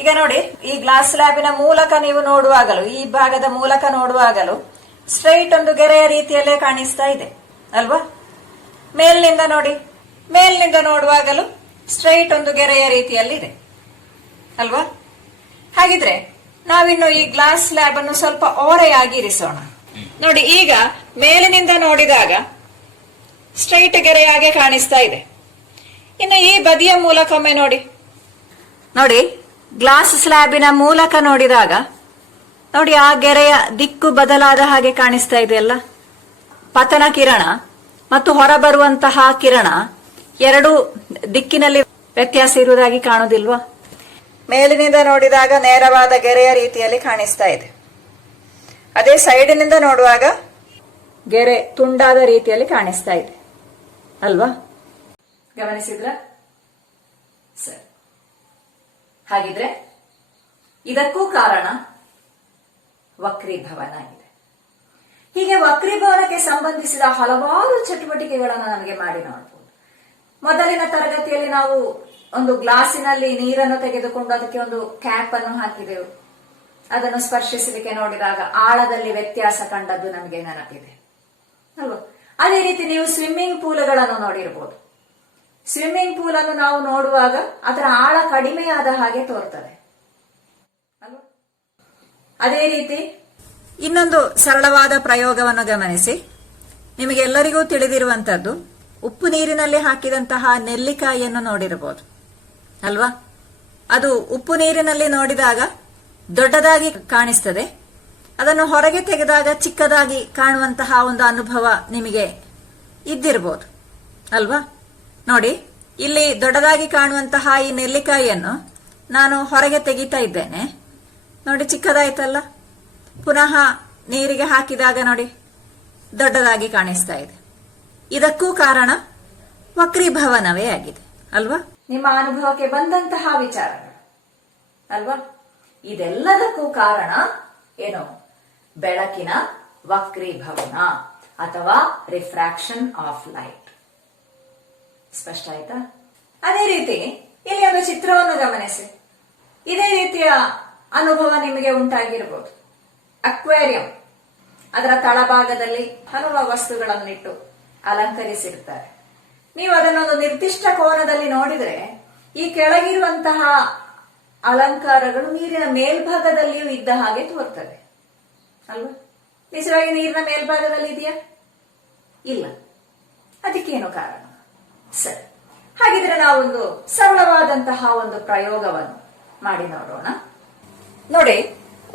ಈಗ ನೋಡಿ, ಈ ಗ್ಲಾಸ್ ಸ್ಲ್ಯಾಬಿನ ಮೂಲಕ ನೀವು ನೋಡುವಾಗಲೂ, ಈ ಭಾಗದ ಮೂಲಕ ನೋಡುವಾಗಲೂ ಸ್ಟ್ರೈಟ್ ಒಂದು ಗೆರೆಯ ರೀತಿಯಲ್ಲೇ ಕಾಣಿಸ್ತಾ ಇದೆ ಅಲ್ವಾ? ಮೇಲಿನಿಂದ ನೋಡಿ, ಮೇಲಿನಿಂದ ನೋಡುವಾಗಲೂ ಸ್ಟ್ರೈಟ್ ಒಂದು ಗೆರೆಯ ರೀತಿಯಲ್ಲಿದೆ ಅಲ್ವಾ? ಹಾಗಿದ್ರೆ ನಾವಿನ್ನು ಈ ಗ್ಲಾಸ್ ಸ್ಲ್ಯಾಬ್ ಅನ್ನು ಸ್ವಲ್ಪ ಓರೆಯಾಗಿ ಇರಿಸೋಣ. ನೋಡಿ, ಈಗ ಮೇಲಿನಿಂದ ನೋಡಿದಾಗ ಸ್ಟ್ರೈಟ್ ಗೆರೆಯಾಗೆ ಕಾಣಿಸ್ತಾ ಇದೆ. ಇನ್ನು ಈ ಬದಿಯ ಮೂಲಕ ಒಮ್ಮೆ ನೋಡಿ. ನೋಡಿ, ಗ್ಲಾಸ್ ಸ್ಲ್ಯಾಬಿನ ಮೂಲಕ ನೋಡಿದಾಗ ನೋಡಿ, ಆ ಗೆರೆಯ ದಿಕ್ಕು ಬದಲಾದ ಹಾಗೆ ಕಾಣಿಸ್ತಾ ಇದೆಯಲ್ಲ. ಪತನ ಕಿರಣ ಮತ್ತು ಹೊರಬರುವಂತಹ ಕಿರಣ ಎರಡು ದಿಕ್ಕಿನಲ್ಲಿ ವ್ಯತ್ಯಾಸ ಇರುವುದಾಗಿ ಕಾಣುವುದಿಲ್ವಾ? ಮೇಲಿನಿಂದ ನೋಡಿದಾಗ ನೇರವಾದ ಗೆರೆಯ ರೀತಿಯಲ್ಲಿ ಕಾಣಿಸ್ತಾ ಇದೆ. ಅದೇ ಸೈಡಿನಿಂದ ನೋಡುವಾಗ ಗೆರೆ ತುಂಡಾದ ರೀತಿಯಲ್ಲಿ ಕಾಣಿಸ್ತಾ ಇದೆ ಅಲ್ವಾ? ಗಮನಿಸಿದ್ರ? ಸರಿ. ಹಾಗಿದ್ರೆ ಇದಕ್ಕೂ ಕಾರಣ ವಕ್ರೀಭವನ ಆಗಿದೆ. ಹೀಗೆ ವಕ್ರೀಭವನಕ್ಕೆ ಸಂಬಂಧಿಸಿದ ಹಲವಾರು ಚಟುವಟಿಕೆಗಳನ್ನು ನಮಗೆ ಮಾಡಿ ನೋಡಬಹುದು. ಮೊದಲಿನ ತರಗತಿಯಲ್ಲಿ ನಾವು ಒಂದು ಗ್ಲಾಸಿನಲ್ಲಿ ನೀರನ್ನು ತೆಗೆದುಕೊಂಡು ಅದಕ್ಕೆ ಒಂದು ಕ್ಯಾಪ್ ಅನ್ನು ಹಾಕಿದೆವು. ಅದನ್ನು ಸ್ಪರ್ಶಿಸಲಿಕ್ಕೆ ನೋಡಿದಾಗ ಆಳದಲ್ಲಿ ವ್ಯತ್ಯಾಸ ಕಂಡದ್ದು ನಮಗೆ ನೆನಪಿದೆ ಅಲ್ವಾ? ಅದೇ ರೀತಿ ನೀವು ಸ್ವಿಮ್ಮಿಂಗ್ ಪೂಲ್ಗಳನ್ನು ನೋಡಿರಬಹುದು. ಸ್ವಿಮ್ಮಿಂಗ್ ಪೂಲ್ ಅನ್ನು ನಾವು ನೋಡುವಾಗ ಅದರ ಆಳ ಕಡಿಮೆಯಾದ ಹಾಗೆ ತೋರ್ತದೆ ಅಲ್ವಾ? ಅದೇ ರೀತಿ ಇನ್ನೊಂದು ಸರಳವಾದ ಪ್ರಯೋಗವನ್ನು ಗಮನಿಸಿ. ನಿಮಗೆಲ್ಲರಿಗೂ ತಿಳಿದಿರುವಂತದ್ದು, ಉಪ್ಪು ನೀರಿನಲ್ಲಿ ಹಾಕಿದಂತಹ ನೆಲ್ಲಿಕಾಯಿಯನ್ನು ನೋಡಿರಬಹುದು ಅಲ್ವಾ? ಅದು ಉಪ್ಪು ನೀರಿನಲ್ಲಿ ನೋಡಿದಾಗ ದೊಡ್ಡದಾಗಿ ಕಾಣಿಸ್ತದೆ. ಅದನ್ನು ಹೊರಗೆ ತೆಗೆದಾಗ ಚಿಕ್ಕದಾಗಿ ಕಾಣುವಂತಹ ಒಂದು ಅನುಭವ ನಿಮಗೆ ಇದ್ದಿರಬಹುದು ಅಲ್ವಾ? ನೋಡಿ, ಇಲ್ಲಿ ದೊಡ್ಡದಾಗಿ ಕಾಣುವಂತಹ ಈ ನೆಲ್ಲಿಕಾಯಿಯನ್ನು ನಾನು ಹೊರಗೆ ತೆಗಿತಾ ಇದ್ದೇನೆ. ನೋಡಿ, ಚಿಕ್ಕದಾಯ್ತಲ್ಲ. ಪುನಃ ನೀರಿಗೆ ಹಾಕಿದಾಗ ನೋಡಿ ದೊಡ್ಡದಾಗಿ ಕಾಣಿಸ್ತಾ ಇದೆ. ಇದಕ್ಕೂ ಕಾರಣ ವಕ್ರೀಭವನವೇ ಆಗಿದೆ ಅಲ್ವಾ? ನಿಮ್ಮ ಅನುಭವಕ್ಕೆ ಬಂದಂತಹ ವಿಚಾರಗಳು ಅಲ್ವಾ? ಇದೆಲ್ಲದಕ್ಕೂ ಕಾರಣ ಏನು? ಬೆಳಕಿನ ವಕ್ರೀಭವನ ಅಥವಾ ರಿಫ್ರಾಕ್ಷನ್ ಆಫ್ ಲೈಟ್ ಸ್ಪಷ್ಟ ಆಯ್ತಾ? ಅದೇ ರೀತಿ ಇಲ್ಲಿ ಒಂದು ಚಿತ್ರವನ್ನು ಗಮನಿಸಿ. ಇದೇ ರೀತಿಯ ಅನುಭವ ನಿಮಗೆ ಉಂಟಾಗಿರಬಹುದು. ಅಕ್ವೇರಿಯಂ, ಅದರ ತಳಭಾಗದಲ್ಲಿ ಹಲವು ವಸ್ತುಗಳನ್ನಿಟ್ಟು ಅಲಂಕರಿಸಿರ್ತಾರೆ. ನೀವು ಅದನ್ನೊಂದು ನಿರ್ದಿಷ್ಟ ಕೋನದಲ್ಲಿ ನೋಡಿದ್ರೆ ಈ ಕೆಳಗಿರುವಂತಹ ಅಲಂಕಾರಗಳು ನೀರಿನ ಮೇಲ್ಭಾಗದಲ್ಲಿಯೂ ಇದ್ದ ಹಾಗೆ ತೋರ್ತದೆ ಅಲ್ವಾ? ನಿಜವಾಗಿ ನೀರಿನ ಮೇಲ್ಭಾಗದಲ್ಲಿ ಇದೆಯಾ? ಇಲ್ಲ. ಅದಕ್ಕೇನು ಕಾರಣ? ಸರಿ, ಹಾಗಿದ್ರೆ ನಾವೊಂದು ಸರಳವಾದಂತಹ ಒಂದು ಪ್ರಯೋಗವನ್ನು ಮಾಡಿ ನೋಡೋಣ. ನೋಡಿ,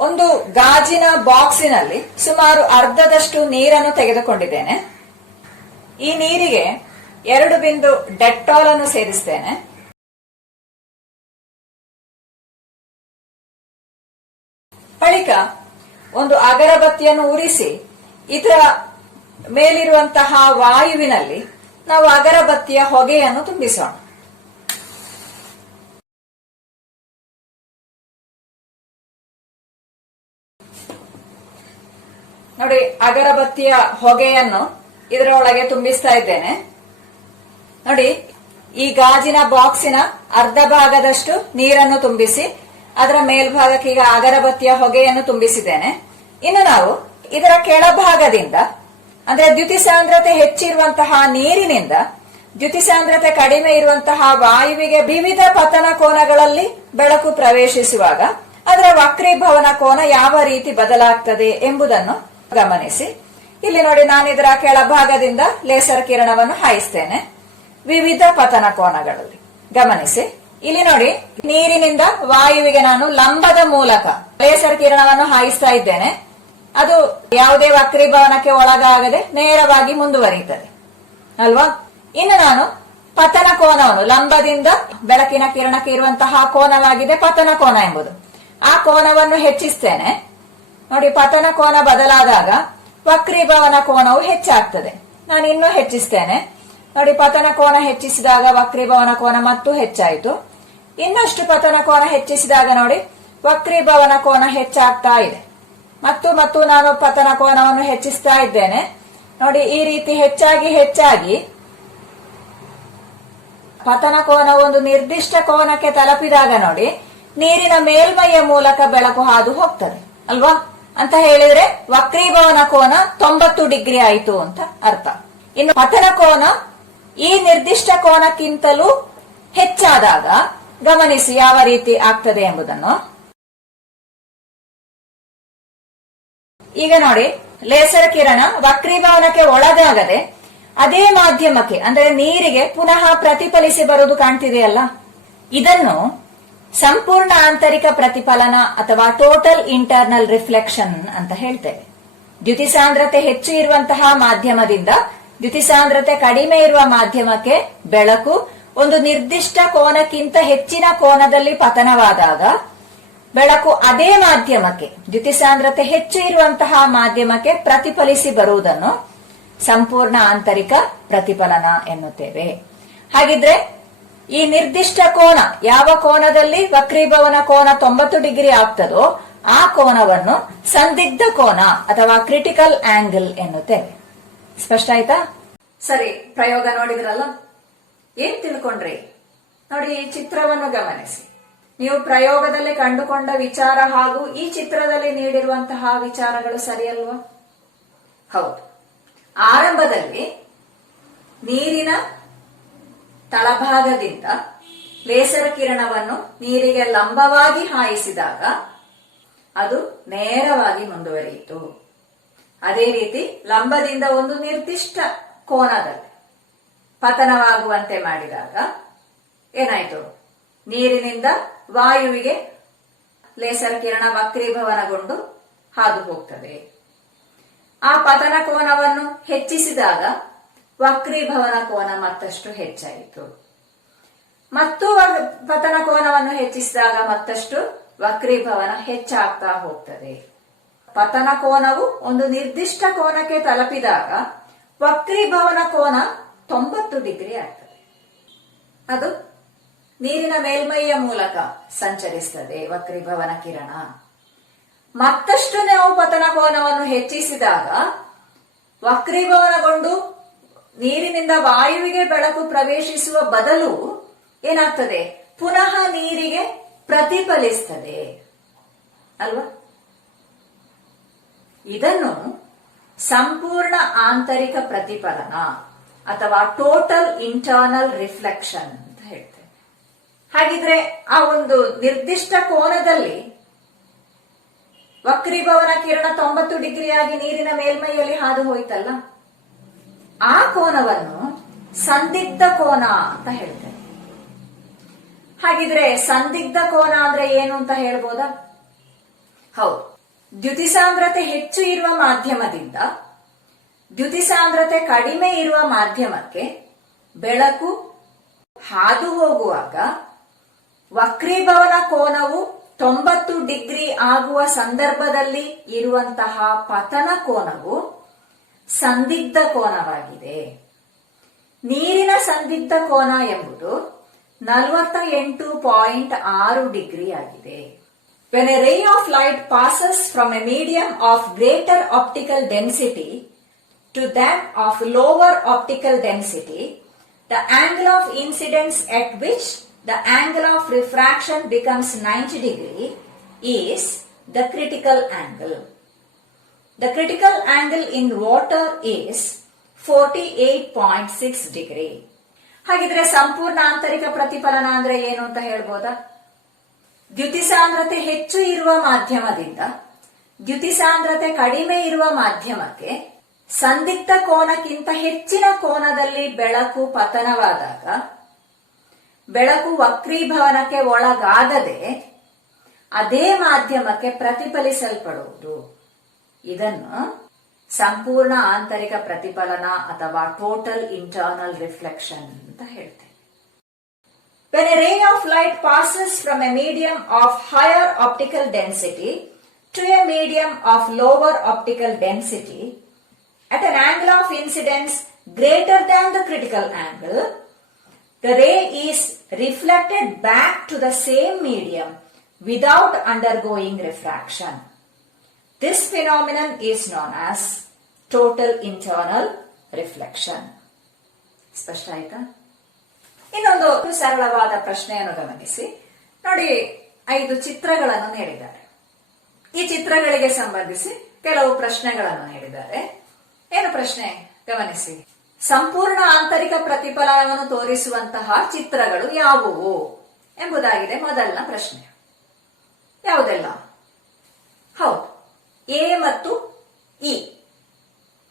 ಒಂದು ಗಾಜಿನ ಬಾಕ್ಸಿನಲ್ಲಿ ಸುಮಾರು ಅರ್ಧದಷ್ಟು ನೀರನ್ನು ತೆಗೆದುಕೊಂಡಿದ್ದೇನೆ. ಈ ನೀರಿಗೆ 2 ಬಿಂದು ಡೆಟ್ಟಾಲ್ ಅನ್ನು ಸೇರಿಸ್ತೇನೆ. ಬಳಿಕ ಒಂದು ಅಗರಬತ್ತಿಯನ್ನು ಉರಿಸಿ ಇದರ ಮೇಲಿರುವಂತಹ ವಾಯುವಿನಲ್ಲಿ ನಾವು ಅಗರಬತ್ತಿಯ ಹೊಗೆಯನ್ನು ತುಂಬಿಸೋಣ. ನೋಡಿ, ಅಗರಬತ್ತಿಯ ಹೊಗೆಯನ್ನು ಇದರೊಳಗೆ ತುಂಬಿಸ್ತಾ ಇದ್ದೇನೆ. ನೋಡಿ, ಈ ಗಾಜಿನ ಬಾಕ್ಸಿನ ಅರ್ಧ ಭಾಗದಷ್ಟು ನೀರನ್ನು ತುಂಬಿಸಿ ಅದರ ಮೇಲ್ಭಾಗಕ್ಕೆ ಈಗ ಅಗರಬತ್ತಿಯ ಹೊಗೆಯನ್ನು ತುಂಬಿಸಿದ್ದೇನೆ. ಇನ್ನು ನಾವು ಇದರ ಕೆಳಭಾಗದಿಂದ, ಅಂದ್ರೆ ದ್ಯುತಿ ಸಾಂದ್ರತೆ ಹೆಚ್ಚಿರುವಂತಹ ನೀರಿನಿಂದ ದ್ಯುತಿ ಸಾಂದ್ರತೆ ಕಡಿಮೆ ಇರುವಂತಹ ವಾಯುವಿಗೆ ವಿವಿಧ ಪತನ ಕೋನಗಳಲ್ಲಿ ಬೆಳಕು ಪ್ರವೇಶಿಸುವಾಗ ಅದರ ವಕ್ರೀಭವನ ಕೋನ ಯಾವ ರೀತಿ ಬದಲಾಗ್ತದೆ ಎಂಬುದನ್ನು ಗಮನಿಸಿ. ಇಲ್ಲಿ ನೋಡಿ, ನಾನು ಇದರ ಕೆಳಭಾಗದಿಂದ ಲೇಸರ್ ಕಿರಣವನ್ನು ಹಾಯಿಸ್ತೇನೆ ವಿವಿಧ ಪತನ ಕೋನಗಳಲ್ಲಿ. ಗಮನಿಸಿ, ಇಲ್ಲಿ ನೋಡಿ, ನೀರಿನಿಂದ ವಾಯುವಿಗೆ ನಾನು ಲಂಬದ ಮೂಲಕ ಲೇಸರ್ ಕಿರಣವನ್ನು ಹಾಯಿಸ್ತಾ ಇದ್ದೇನೆ. ಅದು ಯಾವುದೇ ವಕ್ರೀಭವನಕ್ಕೆ ಒಳಗಾಗದೆ ನೇರವಾಗಿ ಮುಂದುವರಿಯುತ್ತದೆ ಅಲ್ವಾ? ಇನ್ನು ನಾನು ಪತನ ಕೋನವನ್ನು, ಲಂಬದಿಂದ ಬೆಳಕಿನ ಕಿರಣಕ್ಕೆ ಇರುವಂತಹ ಕೋನವಾಗಿದೆ ಪತನ ಕೋನ ಎಂಬುದು, ಆ ಕೋನವನ್ನು ಹೆಚ್ಚಿಸ್ತೇನೆ. ನೋಡಿ, ಪತನ ಕೋನ ಬದಲಾದಾಗ ವಕ್ರೀಭವನ ಕೋನವು ಹೆಚ್ಚಾಗ್ತದೆ. ನಾನು ಇನ್ನೂ ಹೆಚ್ಚಿಸ್ತೇನೆ. ನೋಡಿ, ಪತನ ಕೋನ ಹೆಚ್ಚಿಸಿದಾಗ ವಕ್ರೀಭವನ ಕೋನ ಮತ್ತು ಹೆಚ್ಚಾಯಿತು. ಇನ್ನಷ್ಟು ಪತನ ಕೋನ ಹೆಚ್ಚಿಸಿದಾಗ ನೋಡಿ, ವಕ್ರೀಭವನ ಕೋನ ಹೆಚ್ಚಾಗ್ತಾ ಇದೆ. ಮತ್ತು ನಾನು ಪತನ ಕೋನವನ್ನು ಹೆಚ್ಚಿಸ್ತಾ ಇದ್ದೇನೆ. ನೋಡಿ, ಈ ರೀತಿ ಹೆಚ್ಚಾಗಿ ಪತನ ಕೋನ ಒಂದು ನಿರ್ದಿಷ್ಟ ಕೋನಕ್ಕೆ ತಲುಪಿದಾಗ ನೋಡಿ, ನೀರಿನ ಮೇಲ್ಮೈಯ ಮೂಲಕ ಬೆಳಕು ಹಾದು ಹೋಗ್ತದೆ ಅಲ್ವಾ? ಅಂತ ಹೇಳಿದ್ರೆ ವಕ್ರೀಭವನ ಕೋನ 90 ಡಿಗ್ರಿ ಆಯಿತು ಅಂತ ಅರ್ಥ. ಇನ್ನು ಪತನ ಕೋನ ಈ ನಿರ್ದಿಷ್ಟ ಕೋನಕ್ಕಿಂತಲೂ ಹೆಚ್ಚಾದಾಗ ಗಮನಿಸಿ ಯಾವ ರೀತಿ ಆಗ್ತದೆ ಎಂಬುದನ್ನು. ಈಗ ನೋಡಿ, ಲೇಸರ್ ಕಿರಣ ವಕ್ರೀಭವನಕ್ಕೆ ಒಳಗಾಗದೆ ಅದೇ ಮಾಧ್ಯಮಕ್ಕೆ, ಅಂದರೆ ನೀರಿಗೆ ಪುನಃ ಪ್ರತಿಫಲಿಸಿ ಬರುವುದು ಕಾಣ್ತಿದೆಯಲ್ಲ, ಇದನ್ನು ಸಂಪೂರ್ಣ ಆಂತರಿಕ ಪ್ರತಿಫಲನ ಅಥವಾ ಟೋಟಲ್ ಇಂಟರ್ನಲ್ ರಿಫ್ಲೆಕ್ಷನ್ ಅಂತ ಹೇಳ್ತೇವೆ. ದ್ಯುತಿ ಸಾಂದ್ರತೆ ಹೆಚ್ಚು ಇರುವಂತಹ ಮಾಧ್ಯಮದಿಂದ ದ್ಯುತಿ ಸಾಂದ್ರತೆ ಕಡಿಮೆ ಇರುವ ಮಾಧ್ಯಮಕ್ಕೆ ಬೆಳಕು ಒಂದು ನಿರ್ದಿಷ್ಟ ಕೋನಕ್ಕಿಂತ ಹೆಚ್ಚಿನ ಕೋನದಲ್ಲಿ ಪತನವಾದಾಗ ಬೆಳಕು ಅದೇ ಮಾಧ್ಯಮಕ್ಕೆ, ದ್ಯುತಿ ಸಾಂದ್ರತೆ ಹೆಚ್ಚು ಇರುವಂತಹ ಮಾಧ್ಯಮಕ್ಕೆ ಪ್ರತಿಫಲಿಸಿ ಬರುವುದನ್ನು ಸಂಪೂರ್ಣ ಆಂತರಿಕ ಪ್ರತಿಫಲನ ಎನ್ನುತ್ತೇವೆ. ಹಾಗಿದ್ರೆ ಈ ನಿರ್ದಿಷ್ಟ ಕೋನ, ಯಾವ ಕೋನದಲ್ಲಿ ವಕ್ರೀಭವನ ಕೋನ 90 ಡಿಗ್ರಿ ಆಗ್ತದೋ ಆ ಕೋನವನ್ನು ಸಂದಿಗ್ಧ ಕೋನ ಅಥವಾ ಕ್ರಿಟಿಕಲ್ ಆಂಗಲ್ ಎನ್ನುತ್ತೇವೆ. ಸ್ಪಷ್ಟ ಆಯ್ತಾ? ಸರಿ, ಪ್ರಯೋಗ ನೋಡಿದ್ರಲ್ಲ, ಏನ್ ತಿಳ್ಕೊಂಡ್ರಿ? ನೋಡಿ, ಈ ಚಿತ್ರವನ್ನು ಗಮನಿಸಿ. ನೀವು ಪ್ರಯೋಗದಲ್ಲಿ ಕಂಡುಕೊಂಡ ವಿಚಾರ ಹಾಗೂ ಈ ಚಿತ್ರದಲ್ಲಿ ನೀಡಿರುವಂತಹ ವಿಚಾರಗಳು ಸರಿಯಲ್ವಾ? ಹೌದು. ಆರಂಭದಲ್ಲಿ ನೀರಿನ ತಳಭಾಗದಿಂದ ಲೇಸರ್ ಕಿರಣವನ್ನು ನೀರಿಗೆ ಲಂಬವಾಗಿ ಹಾಯಿಸಿದಾಗ ಅದು ನೇರವಾಗಿ ಮುಂದುವರಿಯಿತು. ಅದೇ ರೀತಿ ಲಂಬದಿಂದ ಒಂದು ನಿರ್ದಿಷ್ಟ ಕೋನದಲ್ಲಿ ಪತನವಾಗುವಂತೆ ಮಾಡಿದಾಗ ಏನಾಯ್ತು? ನೀರಿನಿಂದ ವಾಯುವಿಗೆ ಲೇಸರ್ ಕಿರಣ ವಕ್ರೀಭವನಗೊಂಡು ಹಾದು ಹೋಗ್ತದೆ. ಆ ಪತನ ಕೋನವನ್ನು ಹೆಚ್ಚಿಸಿದಾಗ ವಕ್ರೀಭವನ ಕೋನ ಮತ್ತಷ್ಟು ಹೆಚ್ಚಾಯಿತು. ಮತ್ತು ಪತನ ಕೋನವನ್ನು ಹೆಚ್ಚಿಸಿದಾಗ ಮತ್ತಷ್ಟು ವಕ್ರೀಭವನ ಹೆಚ್ಚಾಗ್ತಾ ಹೋಗ್ತದೆ. ಪತನ ಕೋನವು ಒಂದು ನಿರ್ದಿಷ್ಟ ಕೋನಕ್ಕೆ ತಲುಪಿದಾಗ ವಕ್ರೀಭವನ ಕೋನ 90 ಡಿಗ್ರಿ ಆಗ್ತದೆ. ಅದು ನೀರಿನ ಮೇಲ್ಮೈಯ ಮೂಲಕ ಸಂಚರಿಸುತ್ತದೆ ವಕ್ರೀಭವನ ಕಿರಣ. ಮತ್ತಷ್ಟು ನಾವು ಪತನ ಕೋನವನ್ನು ಹೆಚ್ಚಿಸಿದಾಗ ವಕ್ರೀಭವನಗೊಂಡು ನೀರಿನಿಂದ ವಾಯುವಿಗೆ ಬೆಳಕು ಪ್ರವೇಶಿಸುವ ಬದಲು ಏನಾಗ್ತದೆ, ಪುನಃ ನೀರಿಗೆ ಪ್ರತಿಫಲಿಸ್ತದೆ ಅಲ್ವಾ? ಇದನ್ನು ಸಂಪೂರ್ಣ ಆಂತರಿಕ ಪ್ರತಿಫಲನ ಅಥವಾ ಟೋಟಲ್ ಇಂಟರ್ನಲ್ ರಿಫ್ಲೆಕ್ಷನ್ ಅಂತ ಹೇಳ್ತೇವೆ. ಹಾಗಿದ್ರೆ ಆ ಒಂದು ನಿರ್ದಿಷ್ಟ ಕೋನದಲ್ಲಿ ವಕ್ರೀಭವನ ಕಿರಣ 90 ಡಿಗ್ರಿ ಆಗಿ ನೀರಿನ ಮೇಲ್ಮೈಯಲ್ಲಿ ಹಾದು ಹೋಯ್ತಲ್ಲ, ಆ ಕೋನವನ್ನು ಸಂದಿಗ್ಧ ಕೋನ ಅಂತ ಹೇಳ್ತೇವೆ. ಹಾಗಿದ್ರೆ ಸಂದಿಗ್ಧ ಕೋನ ಅಂದ್ರೆ ಏನು ಅಂತ ಹೇಳ್ಬೋದಾ? ಹೌದು, ದ್ಯುತಿಸಾಂದ್ರತೆ ಹೆಚ್ಚು ಇರುವ ಮಾಧ್ಯಮದಿಂದ ದ್ಯುತಿಸಾಂದ್ರತೆ ಕಡಿಮೆ ಇರುವ ಮಾಧ್ಯಮಕ್ಕೆ ಬೆಳಕು ಹಾದು ಹೋಗುವಾಗ ವಕ್ರೀಭವನ ಕೋನವು 90 ಡಿಗ್ರಿ ಆಗುವ ಸಂದರ್ಭದಲ್ಲಿ ಇರುವಂತಹ ಪತನ ಕೋನವು ಸಂದಿಗ್ಧ ಕೋನವಾಗಿದೆ. ನೀರಿನ ಸಂದಿಗ್ಧ ಕೋನ ಎಂಬುದು 48.6 ಡಿಗ್ರಿ ಆಗಿದೆ. When a ray of light passes from a medium of greater optical density to that of lower optical density, the angle of incidence at which the angle of refraction becomes 90 degree is the critical angle. The critical angle in water is 48.6 degree. ಹಾಗಿದ್ರೆ ಸಂಪೂರ್ಣ ಆಂತರಿಕ ಪ್ರತಿಫಲನ ಅಂದ್ರೆ ಏನು ಅಂತ ಹೇಳ್ಬೋದಾ? ದ್ಯುತಿಸಾಂದ್ರತೆ ಹೆಚ್ಚು ಇರುವ ಮಾಧ್ಯಮದಿಂದ ದ್ಯುತಿಸಾಂದ್ರತೆ ಕಡಿಮೆ ಇರುವ ಮಾಧ್ಯಮಕ್ಕೆ ಸಂದಿಗ್ಧ ಕೋನಕ್ಕಿಂತ ಹೆಚ್ಚಿನ ಕೋನದಲ್ಲಿ ಬೆಳಕು ಪತನವಾದಾಗ ಬೆಳಕು ವಕ್ರೀಭವನಕ್ಕೆ ಒಳಗಾಗದೆ ಅದೇ ಮಾಧ್ಯಮಕ್ಕೆ ಪ್ರತಿಫಲಿಸಲ್ಪಡುವುದು. ಇದನ್ನು ಸಂಪೂರ್ಣ ಆಂತರಿಕ ಪ್ರತಿಫಲನ ಅಥವಾ ಟೋಟಲ್ ಇಂಟರ್ನಲ್ ರಿಫ್ಲೆಕ್ಷನ್ ಅಂತ ಹೇಳ್ತೇವೆ. When a ray of light passes from a medium of higher optical density to a medium of lower optical density at an angle of incidence greater than the critical angle, the ray is reflected back to the same medium without undergoing refraction. This phenomenon is known as total internal reflection. ಸ್ಪಷ್ಟ ಆಯ್ತಾ? ಇನ್ನೊಂದು ಸರಳವಾದ ಪ್ರಶ್ನೆಯನ್ನು ಗಮನಿಸಿ ನೋಡಿ. 5 ಚಿತ್ರಗಳನ್ನು ನೀಡಿದ್ದಾರೆ. ಈ ಚಿತ್ರಗಳಿಗೆ ಸಂಬಂಧಿಸಿ ಕೆಲವು ಪ್ರಶ್ನೆಗಳನ್ನು ನೀಡಿದ್ದಾರೆ. ಏನು ಪ್ರಶ್ನೆ ಗಮನಿಸಿ. ಸಂಪೂರ್ಣ ಆಂತರಿಕ ಪ್ರತಿಫಲನವನ್ನು ತೋರಿಸುವಂತಹ ಚಿತ್ರಗಳು ಯಾವುವು ಎಂಬುದಾಗಿದೆ ಮೊದಲನ ಪ್ರಶ್ನೆ. ಯಾವುದೆಲ್ಲ? ಹೌದು, ಎ ಮತ್ತು ಇ.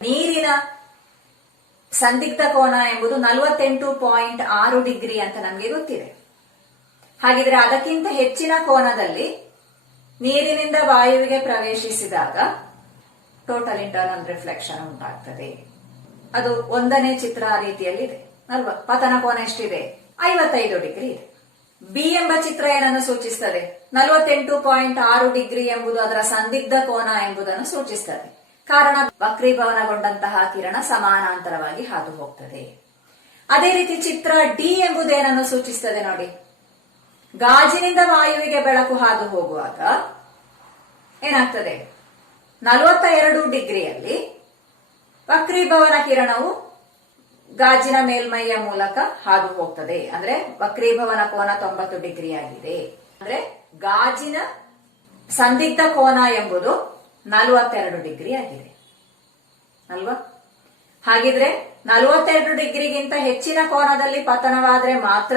ನೀರಿನ ಸಂದಿಗ್ಧ ಕೋನ ಎಂಬುದು 48.6 ಡಿಗ್ರಿ ಅಂತ ನಮಗೆ ಗೊತ್ತಿದೆ. ಹಾಗಿದ್ರೆ ಅದಕ್ಕಿಂತ ಹೆಚ್ಚಿನ ಕೋನದಲ್ಲಿ ನೀರಿನಿಂದ ವಾಯುವಿಗೆ ಪ್ರವೇಶಿಸಿದಾಗ ಟೋಟಲ್ ಇಂಟರ್ನಲ್ ರಿಫ್ಲೆಕ್ಷನ್ ಉಂಟಾಗ್ತದೆ. ಅದು 1ನೇ ಚಿತ್ರ ಆ ರೀತಿಯಲ್ಲಿ ಇದೆ ಅಲ್ವಾ? ಪತನ ಕೋನ ಎಷ್ಟಿದೆ? 55 ಡಿಗ್ರಿ ಇದೆ. ಬಿ ಎಂಬ ಚಿತ್ರ ಏನನ್ನು ಸೂಚಿಸ್ತದೆ? 48.6 ಡಿಗ್ರಿ ಎಂಬುದು ಅದರ ಸಂದಿಗ್ಧ ಕೋನ ಎಂಬುದನ್ನು ಸೂಚಿಸ್ತದೆ. ಕಾರಣ ವಕ್ರೀಭವನಗೊಂಡಂತಹ ಕಿರಣ ಸಮಾನಾಂತರವಾಗಿ ಹಾದು ಹೋಗ್ತದೆ. ಅದೇ ರೀತಿ ಚಿತ್ರ ಡಿ ಎಂಬುದೇನನ್ನು ಸೂಚಿಸ್ತದೆ ನೋಡಿ. ಗಾಜಿನಿಂದ ವಾಯುವಿಗೆ ಬೆಳಕು ಹಾದು ಹೋಗುವಾಗ ಏನಾಗ್ತದೆ? 42 ಡಿಗ್ರಿಯಲ್ಲಿ ವಕ್ರೀಭವನ ಕಿರಣವು ಗಾಜಿನ ಮೇಲ್ಮೈಯ ಮೂಲಕ ಹಾದು ಹೋಗ್ತದೆ. ಅಂದ್ರೆ ವಕ್ರೀಭವನ ಕೋನ 90 ಡಿಗ್ರಿ ಆಗಿದೆ. ಅಂದ್ರೆ ಗಾಜಿನ ಸಂದಿಗ್ಧ ಕೋನ ಎಂಬುದು 42 ಡಿಗ್ರಿ ಆಗಿದೆ ಅಲ್ವಾ? ಹಾಗಿದ್ರೆ 42 ಡಿಗ್ರಿಗಿಂತ ಹೆಚ್ಚಿನ ಕೋನದಲ್ಲಿ ಪತನವಾದ್ರೆ ಮಾತ್ರ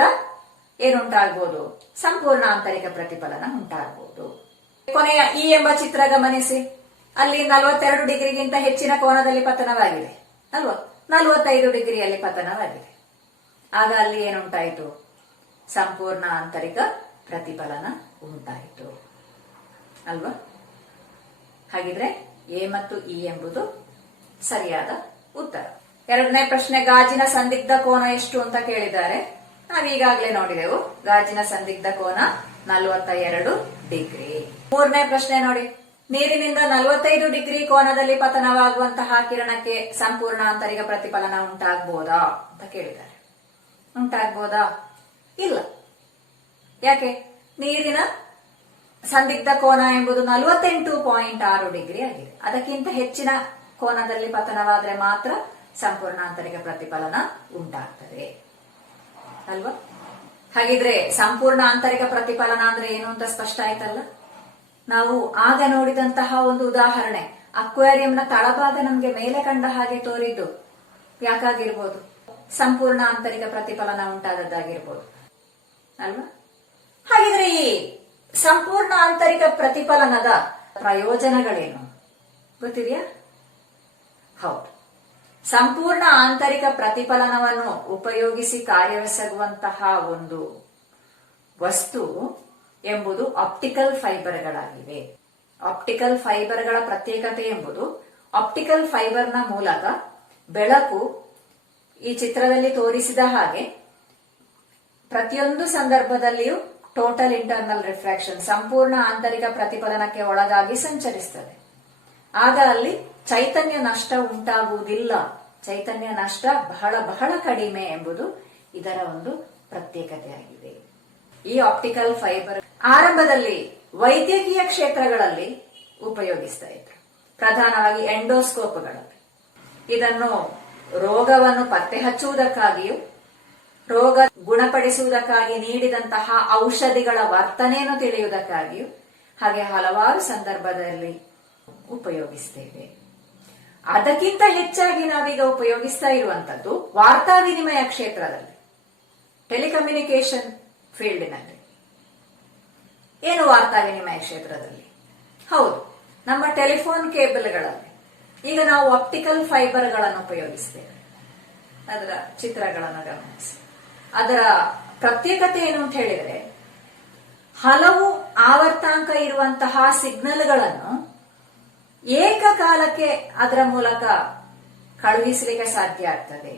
ಏನುಂಟಾಗ್ಬೋದು? ಸಂಪೂರ್ಣ ಆಂತರಿಕ ಪ್ರತಿಫಲನ ಉಂಟಾಗಬಹುದು. ಕೊನೆಯ ಇ ಎಂಬ ಚಿತ್ರ ಗಮನಿಸಿ. ಅಲ್ಲಿ 42 ಡಿಗ್ರಿಗಿಂತ ಹೆಚ್ಚಿನ ಕೋನದಲ್ಲಿ ಪತನವಾಗಿದೆ ಅಲ್ವಾ? 45 ಡಿಗ್ರಿಯಲ್ಲಿ ಪತನವಾಗಿದೆ. ಆಗ ಅಲ್ಲಿ ಏನುಂಟಾಯಿತು? ಸಂಪೂರ್ಣ ಆಂತರಿಕ ಪ್ರತಿಫಲನ ಉಂಟಾಯಿತು ಅಲ್ವಾ? ಹಾಗಿದ್ರೆ ಎ ಮತ್ತು ಇ ಎಂಬುದು ಸರಿಯಾದ ಉತ್ತರ. 2ನೇ ಪ್ರಶ್ನೆ, ಗಾಜಿನ ಸಂದಿಗ್ಧ ಕೋನ ಎಷ್ಟು ಅಂತ ಕೇಳಿದ್ದಾರೆ. ನಾವೀಗಾಗಲೇ ನೋಡಿದೆವು, ಗಾಜಿನ ಸಂದಿಗ್ಧ ಕೋನ 42 ಡಿಗ್ರಿ. 3ನೇ ಪ್ರಶ್ನೆ ನೋಡಿ. ನೀರಿನಿಂದ 45 ಡಿಗ್ರಿ ಕೋನದಲ್ಲಿ ಪತನವಾಗುವಂತಹ ಕಿರಣಕ್ಕೆ ಸಂಪೂರ್ಣ ಆಂತರಿಕ ಪ್ರತಿಫಲನ ಉಂಟಾಗಬಹುದಾ ಅಂತ ಕೇಳಿದ್ದಾರೆ. ಉಂಟಾಗಬಹುದಾ? ಇಲ್ಲ. ಯಾಕೆ? ನೀರಿನ ಸಂದಿಗ್ಧ ಕೋನ ಎಂಬುದು 48.6 ಡಿಗ್ರಿ ಆಗಿದೆ. ಅದಕ್ಕಿಂತ ಹೆಚ್ಚಿನ ಕೋನದಲ್ಲಿ ಪತನವಾದ್ರೆ ಮಾತ್ರ ಸಂಪೂರ್ಣ ಆಂತರಿಕ ಪ್ರತಿಫಲನ ಉಂಟಾಗ್ತದೆ ಅಲ್ವಾ. ಹಾಗಿದ್ರೆ ಸಂಪೂರ್ಣ ಆಂತರಿಕ ಪ್ರತಿಫಲನ ಅಂದ್ರೆ ಏನು ಅಂತ ಸ್ಪಷ್ಟ ಆಯ್ತಲ್ಲ. ನಾವು ಆಗ ನೋಡಿದಂತಹ ಒಂದು ಉದಾಹರಣೆ, ಅಕ್ವೇರಿಯಂನ ತಳಭಾಗ ನಮ್ಗೆ ಮೇಲೆ ಕಂಡ ಹಾಗೆ ತೋರಿದ್ದು ಯಾಕಾಗಿರ್ಬೋದು? ಸಂಪೂರ್ಣ ಆಂತರಿಕ ಪ್ರತಿಫಲನ ಉಂಟಾದದ್ದಾಗಿರ್ಬೋದು ಅಲ್ವಾ. ಹಾಗಿದ್ರೆ ಈ ಸಂಪೂರ್ಣ ಆಂತರಿಕ ಪ್ರತಿಫಲನದ ಪ್ರಯೋಜನಗಳೇನು ಗೊತ್ತಿದೆಯಾ? ಹೌದು, ಸಂಪೂರ್ಣ ಆಂತರಿಕ ಪ್ರತಿಫಲನವನ್ನು ಉಪಯೋಗಿಸಿ ಕಾರ್ಯವೆಸಗುವಂತಹ ಒಂದು ವಸ್ತು ಎಂಬುದು ಆಪ್ಟಿಕಲ್ ಫೈಬರ್ಗಳಾಗಿವೆ. ಆಪ್ಟಿಕಲ್ ಫೈಬರ್ಗಳ ಪ್ರತ್ಯೇಕತೆ ಎಂಬುದು ಆಪ್ಟಿಕಲ್ ಫೈಬರ್ನ ಮೂಲಕ ಬೆಳಕು ಈ ಚಿತ್ರದಲ್ಲಿ ತೋರಿಸಿದ ಹಾಗೆ ಪ್ರತಿಯೊಂದು ಸಂದರ್ಭದಲ್ಲಿಯೂ ಟೋಟಲ್ ಇಂಟರ್ನಲ್ ರಿಫ್ರಾಕ್ಷನ್ ಸಂಪೂರ್ಣ ಆಂತರಿಕ ಪ್ರತಿಫಲನಕ್ಕೆ ಒಳಗಾಗಿ ಸಂಚರಿಸುತ್ತದೆ. ಆಗ ಅಲ್ಲಿ ಚೈತನ್ಯ ನಷ್ಟ ಉಂಟಾಗುವುದಿಲ್ಲ. ಚೈತನ್ಯ ನಷ್ಟ ಬಹಳ ಬಹಳ ಕಡಿಮೆ ಎಂಬುದು ಇದರ ಒಂದು ಪ್ರತ್ಯೇಕತೆಯಾಗಿದೆ. ಈ ಆಪ್ಟಿಕಲ್ ಫೈಬರ್ ಆರಂಭದಲ್ಲಿ ವೈದ್ಯಕೀಯ ಕ್ಷೇತ್ರಗಳಲ್ಲಿ ಉಪಯೋಗಿಸ್ತಾ ಇದ್ರು, ಪ್ರಧಾನವಾಗಿ ಎಂಡೋಸ್ಕೋಪ್ಗಳಲ್ಲಿ. ಇದನ್ನು ರೋಗವನ್ನು ಪತ್ತೆ ಹಚ್ಚುವುದಕ್ಕಾಗಿಯೂ ರೋಗ ಗುಣಪಡಿಸುವುದಕ್ಕಾಗಿ ನೀಡಿದಂತಹ ಔಷಧಿಗಳ ವರ್ತನೆಯನ್ನು ತಿಳಿಯುವುದಕ್ಕಾಗಿಯೂ ಹಾಗೆ ಹಲವಾರು ಸಂದರ್ಭದಲ್ಲಿ ಉಪಯೋಗಿಸ್ತೇವೆ. ಅದಕ್ಕಿಂತ ಹೆಚ್ಚಾಗಿ ನಾವೀಗ ಉಪಯೋಗಿಸ್ತಾ ಇರುವಂತದ್ದು ವಾರ್ತಾ ವಿನಿಮಯ ಕ್ಷೇತ್ರದಲ್ಲಿ, ಟೆಲಿಕಮ್ಯುನಿಕೇಶನ್ ಫೀಲ್ಡ್ನಲ್ಲಿ. ಏನು ವಾರ್ತಾ ವಿನಿಮಯ ಕ್ಷೇತ್ರದಲ್ಲಿ? ಹೌದು, ನಮ್ಮ ಟೆಲಿಫೋನ್ ಕೇಬಲ್ಗಳಲ್ಲಿ ಈಗ ನಾವು ಆಪ್ಟಿಕಲ್ ಫೈಬರ್ಗಳನ್ನು ಉಪಯೋಗಿಸ್ತೇವೆ. ಅದರ ಚಿತ್ರಗಳನ್ನು ಗಮನಿಸಿ. ಅದರ ಪ್ರತ್ಯೇಕತೆ ಏನು ಅಂತ ಹೇಳಿದ್ರೆ, ಹಲವು ಆವರ್ತಾಂಕ ಇರುವಂತಹ ಸಿಗ್ನಲ್ಗಳನ್ನು ಏಕಕಾಲಕ್ಕೆ ಅದರ ಮೂಲಕ ಕಳುಹಿಸಲಿಕ್ಕೆ ಸಾಧ್ಯ ಆಗ್ತದೆ.